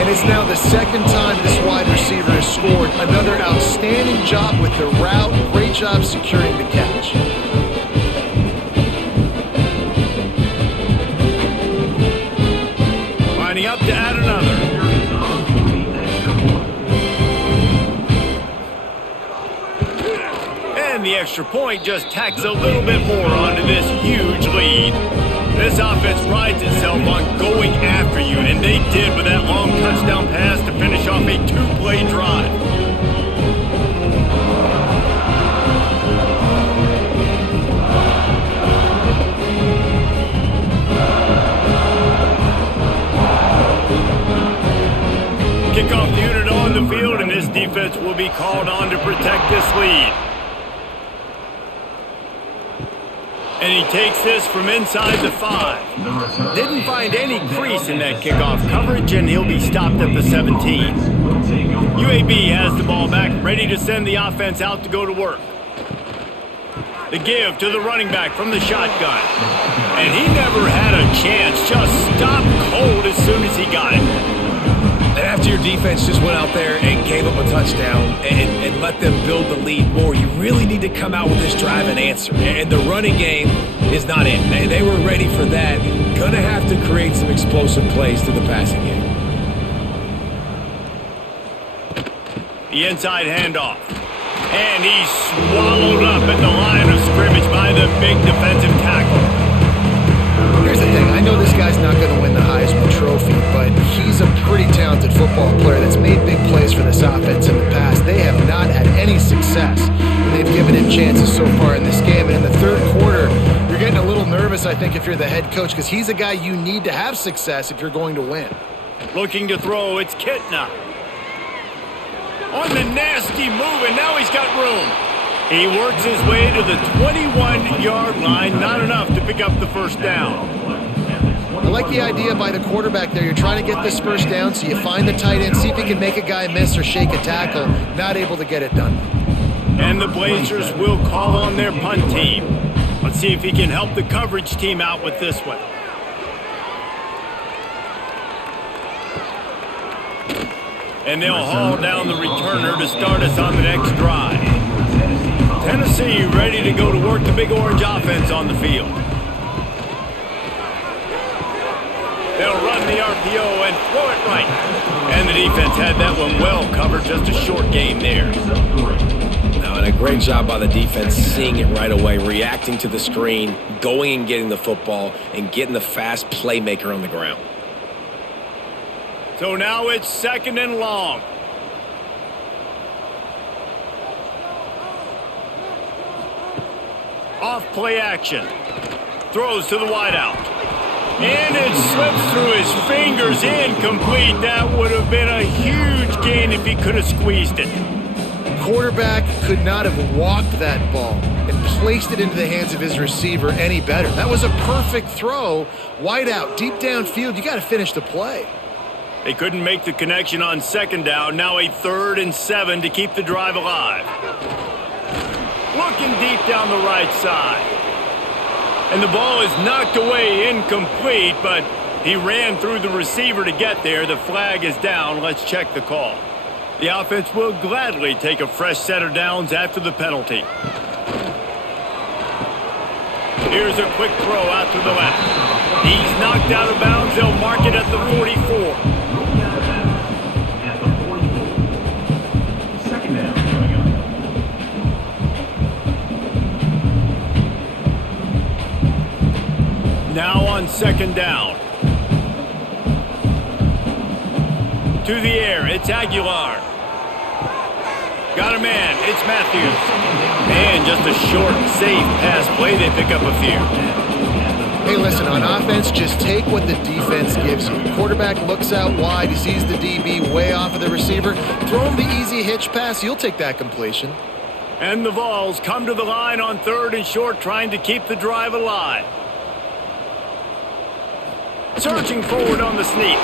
And it's now the second time this wide receiver has scored. Another outstanding job with the route. Great job securing the catch. Lining up to add another. And the extra point just tacks a little bit more onto this huge lead. This offense prides itself on going after you, and they did with that long touchdown pass to finish off a 2-play drive. Kickoff unit on the field, and this defense will be called on to protect this lead. And he takes this from inside the 5. Didn't find any crease in that kickoff coverage, and he'll be stopped at the 17. UAB has the ball back, ready to send the offense out to go to work. The give to the running back from the shotgun. And he never had a chance, just stopped cold as soon as he got it. And after your defense just went out there and gave up a touchdown and let them build the lead more, you really need to come out with this drive and answer. And the running game is not in. They were ready for that. Gonna have to create some explosive plays to the passing game. The inside handoff. And he's swallowed up at the line of scrimmage by the big defensive tackle. Here's the thing. I know this guy's not going to win the Heisman Trophy, but he's a pretty talented football player that's made big plays for this offense in the past. They have not had any success when they've given him chances so far in this game. And in the third quarter, you're getting a little nervous, I think, if you're the head coach, because he's a guy you need to have success if you're going to win. Looking to throw, it's Kitna. On the nasty move, and now he's got room. He works his way to the 21-yard line, not enough to pick up the first down. I like the idea by the quarterback there. You're trying to get this first down, so you find the tight end, see if he can make a guy miss or shake a tackle. Not able to get it done. And the Blazers will call on their punt team. Let's see if he can help the coverage team out with this one. And they'll haul down the returner to start us on the next drive. Tennessee ready to go to work the Big Orange offense on the field. They'll run the RPO and throw it right. And the defense had that one well covered, just a short game there. Now, and a great job by the defense seeing it right away, reacting to the screen, going and getting the football, and getting the fast playmaker on the ground. So now it's 2nd and long. Off play action. Throws to the wideout. And it slips through his fingers, incomplete. That would have been a huge gain if he could have squeezed it. Quarterback could not have walked that ball and placed it into the hands of his receiver any better. That was a perfect throw. Wide out, deep downfield. You got to finish the play. They couldn't make the connection on second down. Now a 3rd and 7 to keep the drive alive. Looking deep down the right side. And the ball is knocked away, incomplete, but he ran through the receiver to get there. The flag is down. Let's check the call. The offense will gladly take a fresh set of downs after the penalty. Here's a quick throw out to the left. He's knocked out of bounds. They'll mark it at the 44. At the 44. Second down coming up. Now on second down. To the air, it's Aguilar. Got a man, it's Matthews. And just a short, safe pass play, they pick up a few. Hey, listen, on offense, just take what the defense gives you. Quarterback looks out wide, he sees the DB way off of the receiver. Throw him the easy hitch pass, you'll take that completion. And the Vols come to the line on 3rd and short, trying to keep the drive alive. Surging forward on the sneak.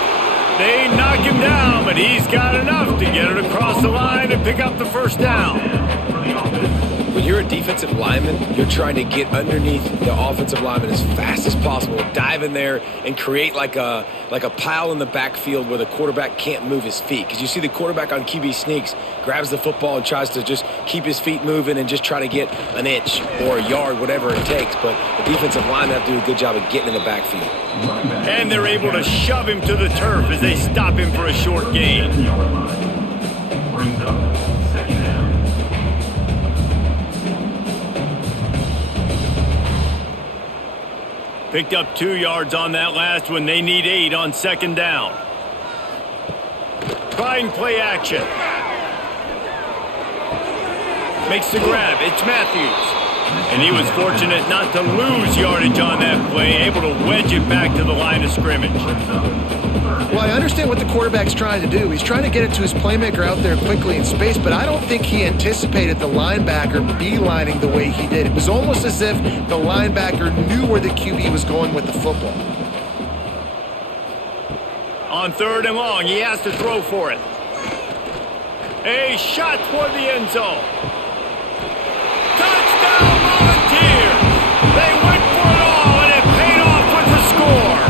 They knock him down, but he's got enough to get it across the line and pick up the first down. When you're a defensive lineman, you're trying to get underneath the offensive lineman as fast as possible, dive in there and create like a pile in the backfield where the quarterback can't move his feet. Because you see the quarterback on QB sneaks, grabs the football and tries to just keep his feet moving and just try to get an inch or a yard, whatever it takes. But the defensive linemen have to do a good job of getting in the backfield. And they're able to shove him to the turf as they stop him for a short gain. Brings up second down. Picked up 2 yards on that last one. They need 8 on second down. Trying play action. Makes the grab. It's Matthews. And he was fortunate not to lose yardage on that play, able to wedge it back to the line of scrimmage. Well, I understand what the quarterback's trying to do. He's trying to get it to his playmaker out there quickly in space, but I don't think he anticipated the linebacker beelining the way he did. It was almost as if the linebacker knew where the QB was going with the football. On 3rd and long, he has to throw for it. A shot toward the end zone. Touchdown Volunteers! They went for it all, and it paid off with the score.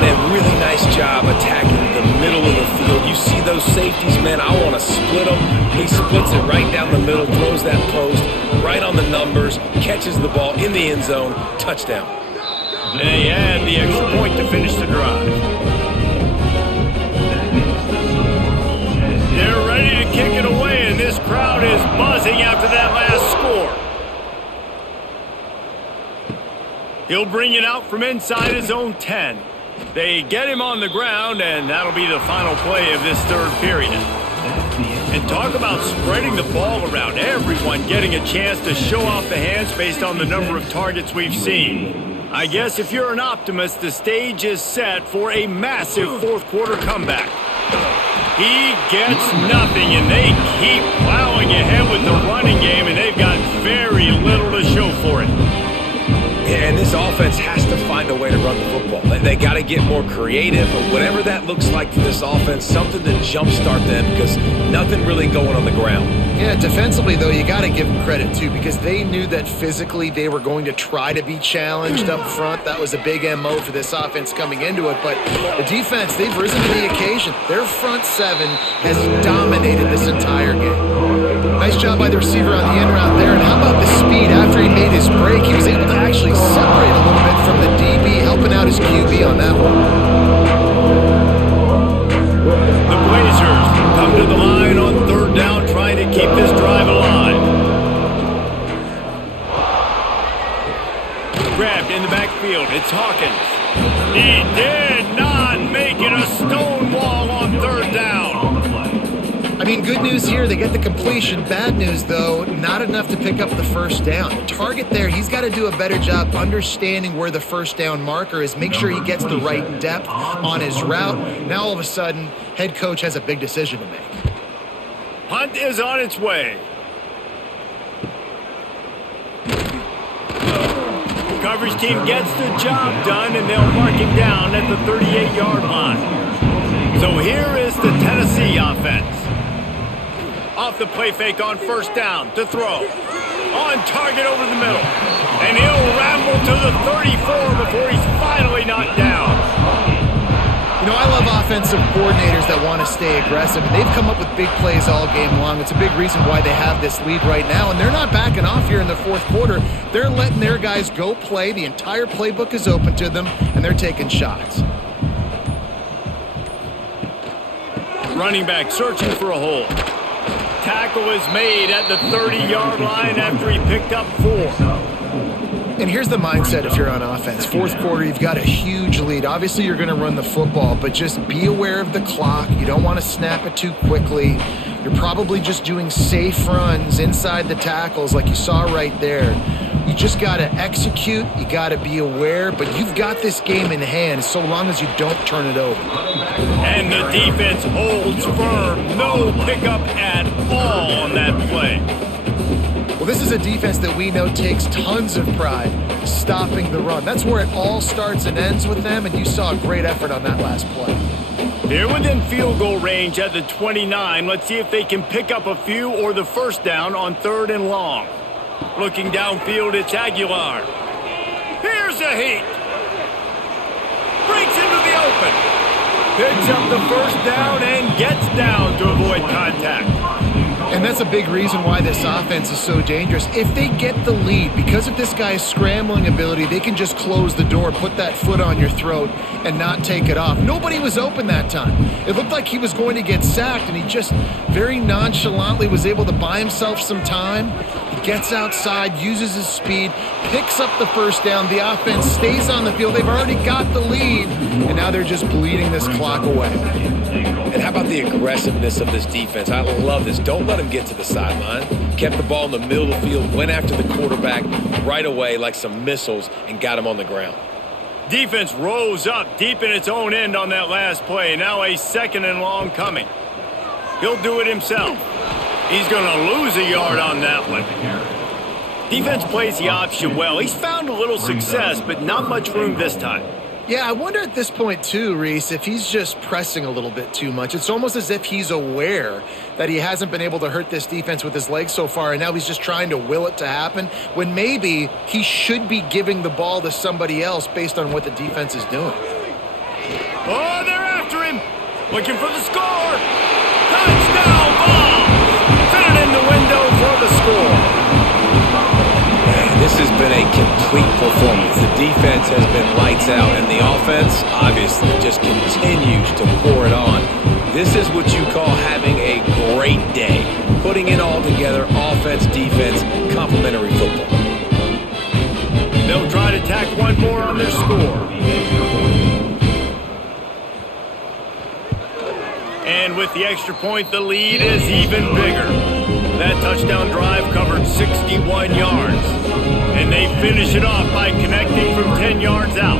Man, really nice job attacking the middle of the field. You see those safeties, man, I want to split them. He splits it right down the middle, throws that post, right on the numbers, catches the ball in the end zone, touchdown. They add the extra point to finish the drive. They're ready to kick it away, and this crowd is buzzing after that last score. He'll bring it out from inside his own 10. They get him on the ground, and that'll be the final play of this 3rd period. And talk about spreading the ball around. Everyone getting a chance to show off the hands based on the number of targets we've seen. I guess if you're an optimist, the stage is set for a massive 4th quarter comeback. He gets nothing, and they keep plowing ahead with the running game, and they've got very little to show for it. And this offense has to find a way to run the football. They got to get more creative, or whatever that looks like for this offense, something to jumpstart them, because nothing really going on the ground. Yeah, defensively, though, you got to give them credit, too, because they knew that physically they were going to try to be challenged up front. That was a big MO for this offense coming into it. But the defense, they've risen to the occasion. Their front 7 has dominated this entire game. Nice job by the receiver on the end route there. And how about the speed? After he made his break, he was able to actually separate a little bit from the DB, helping out his QB on that one. The Blazers come to the line on 3rd down, trying to keep this drive alive. Grabbed in the backfield, it's Hawkins. He did not make it a stone wall on 3rd down. I mean, good news here, they get the completion. Bad news, though, not enough to pick up the first down. The target there, he's got to do a better job understanding where the first down marker is, make sure he gets the right depth on his route. Now, all of a sudden, head coach has a big decision to make. Punt is on its way. Coverage team gets the job done, and they'll mark him down at the 38-yard line. So here is the Tennessee offense. Off the play fake on first down to throw. On target over the middle. And he'll ramble to the 34 before he's finally knocked down. You know, I love offensive coordinators that want to stay aggressive, and they've come up with big plays all game long. It's a big reason why they have this lead right now, and they're not backing off here in the fourth quarter. They're letting their guys go play. The entire playbook is open to them, and they're taking shots. Running back searching for a hole. Tackle is made at the 30-yard line after he picked up 4. And here's the mindset if you're on offense. Fourth quarter, you've got a huge lead. Obviously, you're going to run the football, but just be aware of the clock. You don't want to snap it too quickly. You're probably just doing safe runs inside the tackles like you saw right there. You just got to execute. You got to be aware, but you've got this game in hand so long as you don't turn it over. And the defense holds firm. No pickup at all on that play. Well, this is a defense that we know takes tons of pride stopping the run. That's where it all starts and ends with them, and you saw a great effort on that last play. They're within field goal range at the 29. Let's see if they can pick up a few or the first down on 3rd and long. Looking downfield, it's Aguilar. Here's a heat. Breaks into the open. Picks up the first down and gets down to avoid contact. And that's a big reason why this offense is so dangerous. If they get the lead, because of this guy's scrambling ability, they can just close the door, put that foot on your throat, and not take it off. Nobody was open that time. It looked like he was going to get sacked, and he just very nonchalantly was able to buy himself some time. He gets outside, uses his speed, picks up the first down. The offense stays on the field. They've already got the lead, and now they're just bleeding this clock away. And how about the aggressiveness of this defense? I love this. Don't let him get to the sideline. Kept the ball in the middle of the field, went after the quarterback right away like some missiles, and got him on the ground. Defense rose up deep in its own end on that last play. Now a 2nd and long coming. He'll do it himself. He's going to lose a yard on that one. Defense plays the option well. He's found a little success, but not much room this time. Yeah, I wonder at this point too, Reese, if he's just pressing a little bit too much. It's almost as if he's aware that he hasn't been able to hurt this defense with his legs so far, and now he's just trying to will it to happen, when maybe he should be giving the ball to somebody else based on what the defense is doing. Oh, they're after him. Looking for the score. Touchdown ball. Fit it in the window for the score. This has been a complete performance. The defense has been lights out, and the offense, obviously, just continues to pour it on. This is what you call having a great day. Putting it all together, offense, defense, complementary football. They'll try to tack one more on their score. And with the extra point, the lead is even bigger. That touchdown drive covered 61 yards. And they finish it off by connecting from 10 yards out.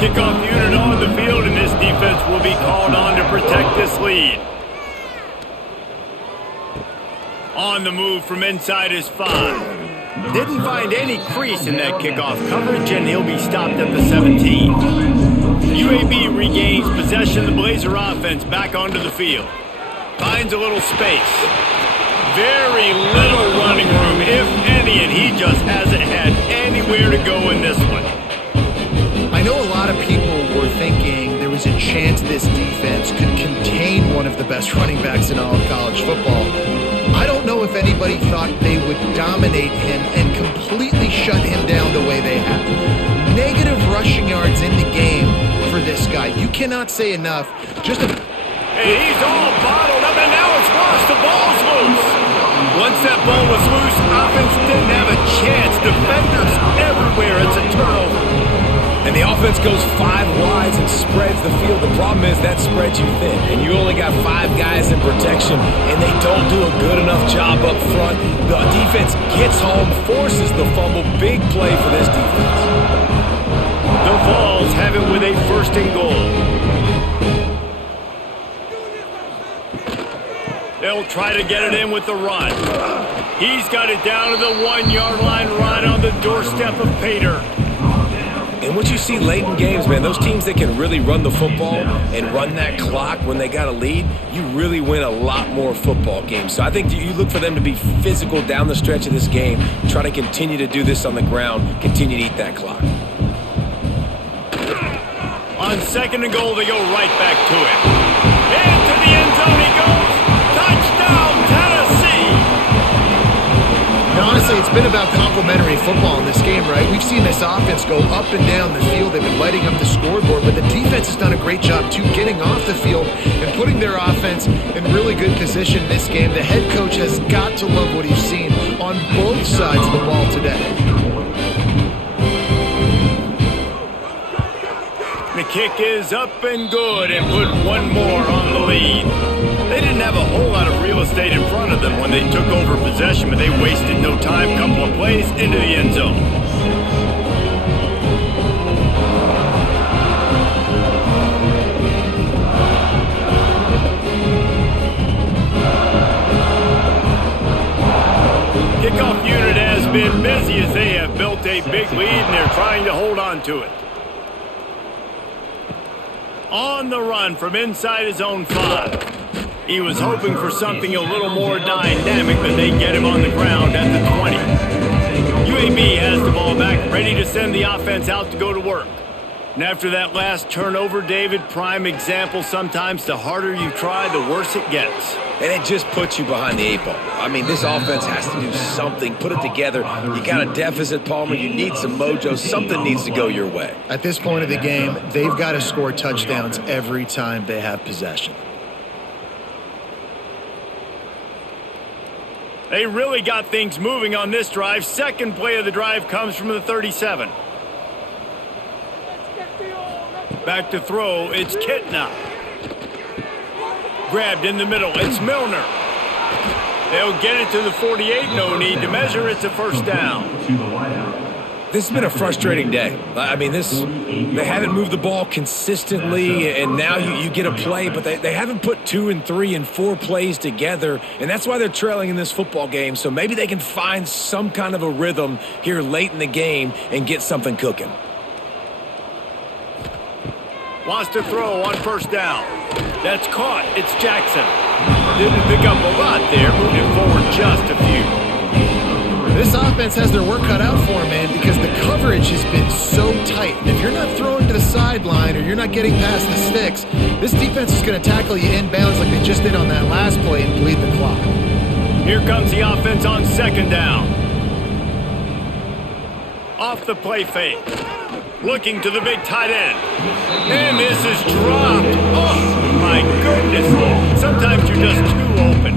Kickoff unit on the field, and this defense will be called on to protect this lead. On the move from inside his 5. Didn't find any crease in that kickoff coverage, and he'll be stopped at the 17. UAB regains possession of the Blazer offense back onto the field. Finds a little space. Very little running room, if any, and he just hasn't had anywhere to go in this one. I know a lot of people were thinking there was a chance this defense could contain one of the best running backs in all of college football. I don't know if anybody thought they would dominate him and completely shut him down the way they have. Negative rushing yards in the game for this guy. You cannot say enough. Hey, he's all bottled up, and now it's lost. The ball's loose. Once that ball was loose, offense didn't have a chance. Defenders everywhere. It's a turnover. And the offense goes 5 wides and spreads the field. The problem is that spreads you thin, and you only got 5 guys in protection, and they don't do a good enough job up front. The defense gets home, forces the fumble. Big play for this defense. The Vols have it with a 1st and goal. They'll they'll try to get it in with the run. He's got it down to the 1-yard line right on the doorstep of Pater. And what you see late in games, man, those teams that can really run the football and run that clock when they got a lead, you really win a lot more football games. So I think you look for them to be physical down the stretch of this game, try to continue to do this on the ground, continue to eat that clock. On 2nd and goal, they go right back to it. Into the end zone he goes. Touchdown, Tennessee! And honestly, it's been about complementary football in this game, right? We've seen this offense go up and down the field. They've been lighting up the scoreboard, but the defense has done a great job, too, getting off the field and putting their offense in really good position in this game. The head coach has got to love what he's seen on both sides of the ball today. The kick is up and good and put one more on the lead. They didn't have a whole lot of real estate in front of them when they took over possession, but they wasted no time. Couple of plays into the end zone. Kickoff unit has been busy as they have built a big lead and they're trying to hold on to it. On the run from inside his own 5. He was hoping for something a little more dynamic, but they get him on the ground at the 20. UAB has the ball back, ready to send the offense out to go to work. And after that last turnover, David, prime example, sometimes the harder you try, the worse it gets. And it just puts you behind the 8 ball. I mean, this offense has to do something, put it together. You got a deficit, Palmer. You need some mojo. Something needs to go your way. At this point of the game, they've got to score touchdowns every time they have possession. They really got things moving on this drive. Second play of the drive comes from the 37. Back to throw, it's Kitna. Grabbed in the middle, it's Milner. They'll get it to the 48, no need to measure, it's a first down. This has been a frustrating day. I mean, they haven't moved the ball consistently, and now you get a play, but they haven't put 2 and 3 and 4 plays together, and that's why they're trailing in this football game. So maybe they can find some kind of a rhythm here late in the game and get something cooking. Wants to throw on first down. That's caught. It's Jackson. Didn't pick up a lot there. Moved it forward just a few. This offense has their work cut out for them, man, because the coverage has been so tight. And if you're not throwing to the sideline or you're not getting past the sticks, this defense is going to tackle you inbounds like they just did on that last play and bleed the clock. Here comes the offense on second down. Off the play fake. Looking to the big tight end. And this is dropped. Oh, my goodness. Sometimes you're just too open.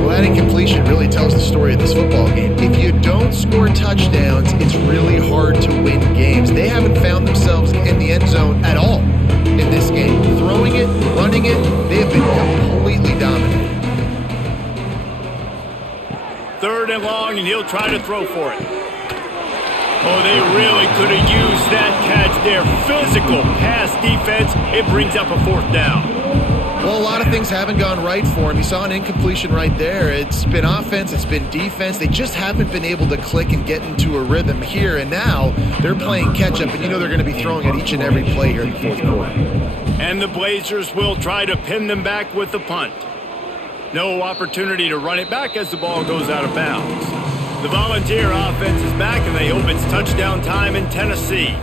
Well, that incompletion really tells the story of this football game. If you don't score touchdowns, it's really hard to win games. They haven't found themselves in the end zone at all in this game. Throwing it, running it, they have been completely dominant. Third and long, and he'll try to throw for it. Oh, they really could have used that catch there. Physical pass defense. It brings up a fourth down. Well, a lot of things haven't gone right for him. You saw an incompletion right there. It's been offense, it's been defense. They just haven't been able to click and get into a rhythm here. And now they're playing catch-up, and you know they're going to be throwing at each and every play here in the fourth quarter. And the Blazers will try to pin them back with the punt. No opportunity to run it back as the ball goes out of bounds. The Volunteer offense is back, and they hope it's touchdown time in Tennessee.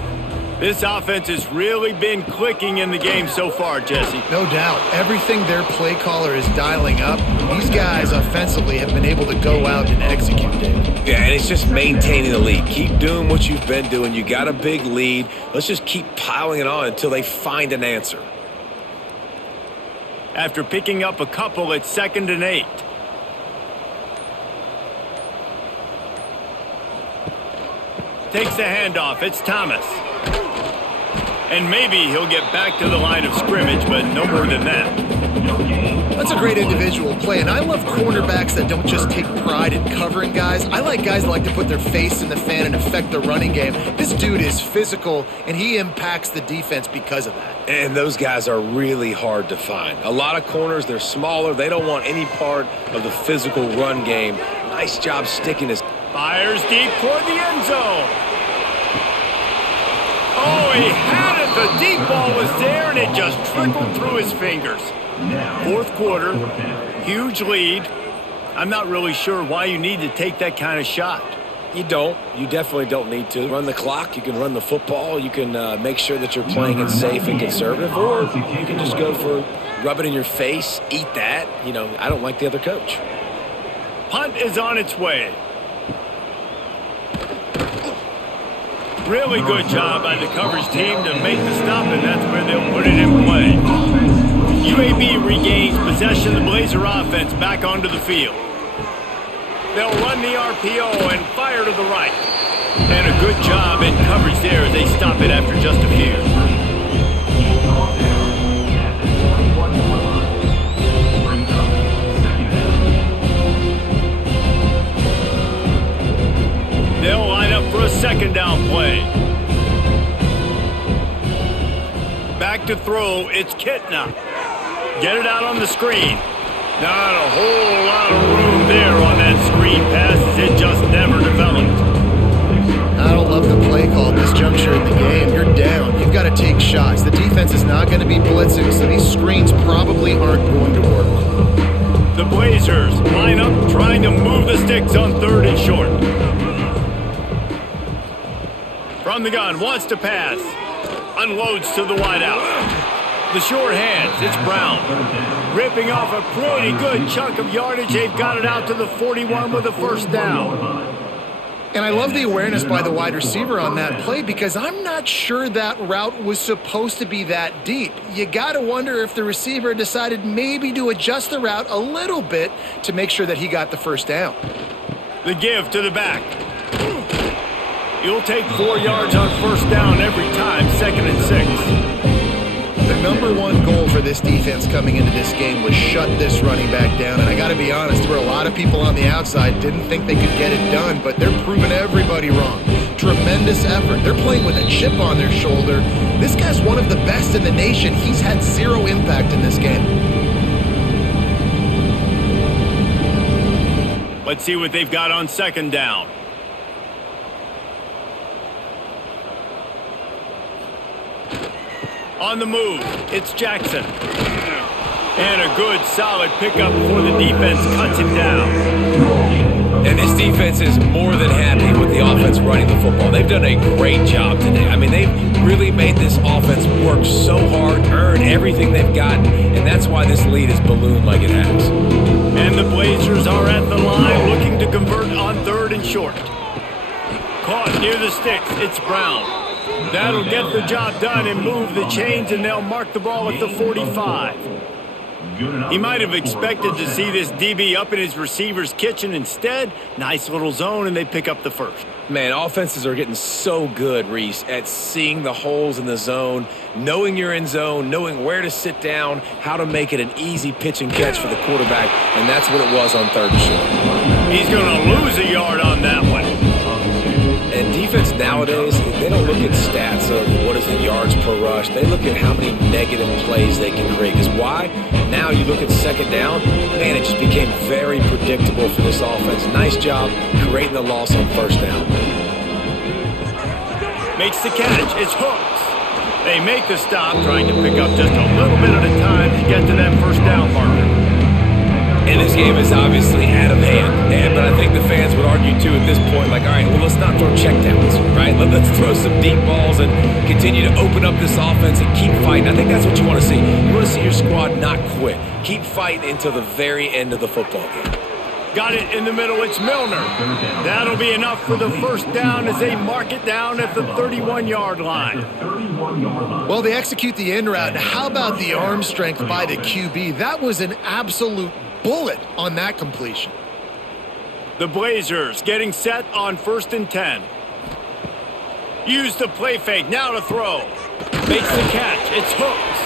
This offense has really been clicking in the game so far, Jesse. No doubt. Everything their play caller is dialing up, these guys offensively have been able to go out and execute, David. Yeah, and it's just maintaining the lead. Keep doing what you've been doing. You got a big lead. Let's just keep piling it on until they find an answer. After picking up a couple, it's 2nd and 8. Takes the handoff. It's Thomas. And maybe he'll get back to the line of scrimmage, but no more than that. That's a great individual play, and I love cornerbacks that don't just take pride in covering guys. I like guys that like to put their face in the fan and affect the running game. This dude is physical, and he impacts the defense because of that. And those guys are really hard to find. A lot of corners, they're smaller. They don't want any part of the physical run game. Nice job sticking his... Fires deep toward the end zone. Oh, he had it. The deep ball was there, and it just trickled through his fingers. Fourth quarter, huge lead. I'm not really sure why you need to take that kind of shot. You don't. You definitely don't need to. Run the clock. You can run the football. You can make sure that you're playing it safe and conservative. Or you can just go for rub it in your face, eat that. You know, I don't like the other coach. Punt is on its way. Really good job by the coverage team to make the stop, and that's where they'll put it in play. UAB regains possession of the Blazer offense back onto the field. They'll run the RPO and fire to the right. And a good job in coverage there as they stop it after just a few. They'll line up for a second down play. Back to throw, it's Kitna. Get it out on the screen. Not a whole lot of room there on that screen pass as it just never developed. I don't love the play call at this juncture in the game. You're down. You've got to take shots. The defense is not going to be blitzing, so these screens probably aren't going to work. The Blazers line up trying to move the sticks on third and short. From the gun, wants to pass. Unloads to the wideout. The short hands, it's Brown. Ripping off a pretty good chunk of yardage. They've got it out to the 41 with a first down. And I love the awareness by the wide receiver on that play because I'm not sure that route was supposed to be that deep. You got to wonder if the receiver decided maybe to adjust the route a little bit to make sure that he got the first down. The give to the back. You'll take 4 yards on first down every time, 2nd and 6. The number one goal for this defense coming into this game was shut this running back down. And I got to be honest, there were a lot of people on the outside didn't think they could get it done, but they're proving everybody wrong. Tremendous effort. They're playing with a chip on their shoulder. This guy's one of the best in the nation. He's had 0 impact in this game. Let's see what they've got on second down. On the move, it's Jackson. And a good, solid pickup before the defense cuts him down. And this defense is more than happy with the offense running the football. They've done a great job today. I mean, they've really made this offense work so hard, earn everything they've gotten, and that's why this lead is ballooned like it has. And the Blazers are at the line looking to convert on third and short. Caught near the sticks, it's Brown. That'll get the job done and move the chains, and they'll mark the ball at the 45. He might have expected to see this DB up in his receiver's kitchen. Instead, nice little zone, and they pick up the first. Man, offenses are getting so good, Reese, at seeing the holes in the zone, knowing you're in zone, knowing where to sit down, how to make it an easy pitch and catch for the quarterback, and that's what it was on third and short. He's going to lose a yard on that one. And defense nowadays, they don't look at stats of what is the yards per rush. They look at how many negative plays they can create. Because why? Now you look at second down, man, it just became very predictable for this offense. Nice job creating the loss on first down. Makes the catch. It's Hooks. They make the stop, trying to pick up just a little bit at a time to get to that first down marker. And this game is obviously out of hand. But I think the fans would argue, too, at this point, like, all right, well, let's not throw checkdowns, right? Let's throw some deep balls and continue to open up this offense and keep fighting. I think that's what you want to see. You want to see your squad not quit. Keep fighting until the very end of the football game. Got it in the middle. It's Milner. That'll be enough for the first down as they mark it down at the 31-yard line. Well, they execute the in route. Now, how about the arm strength by the QB? That was an absolute bullet on that completion. The Blazers getting set on 1st and 10. Use the play fake. Now to throw. Makes the catch. It's Hooks.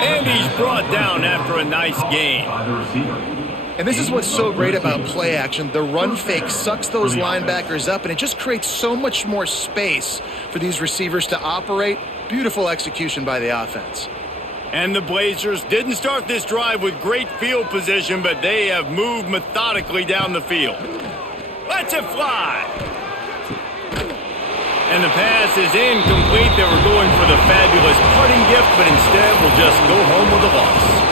And he's brought down after a nice gain. By the receiver. And this is what's so great about play action. The run fake sucks those linebackers up, and it just creates so much more space for these receivers to operate. Beautiful execution by the offense. And the Blazers didn't start this drive with great field position, but they have moved methodically down the field. Let's it fly. And the pass is incomplete. They were going for the fabulous parting gift, but instead will just go home with a loss.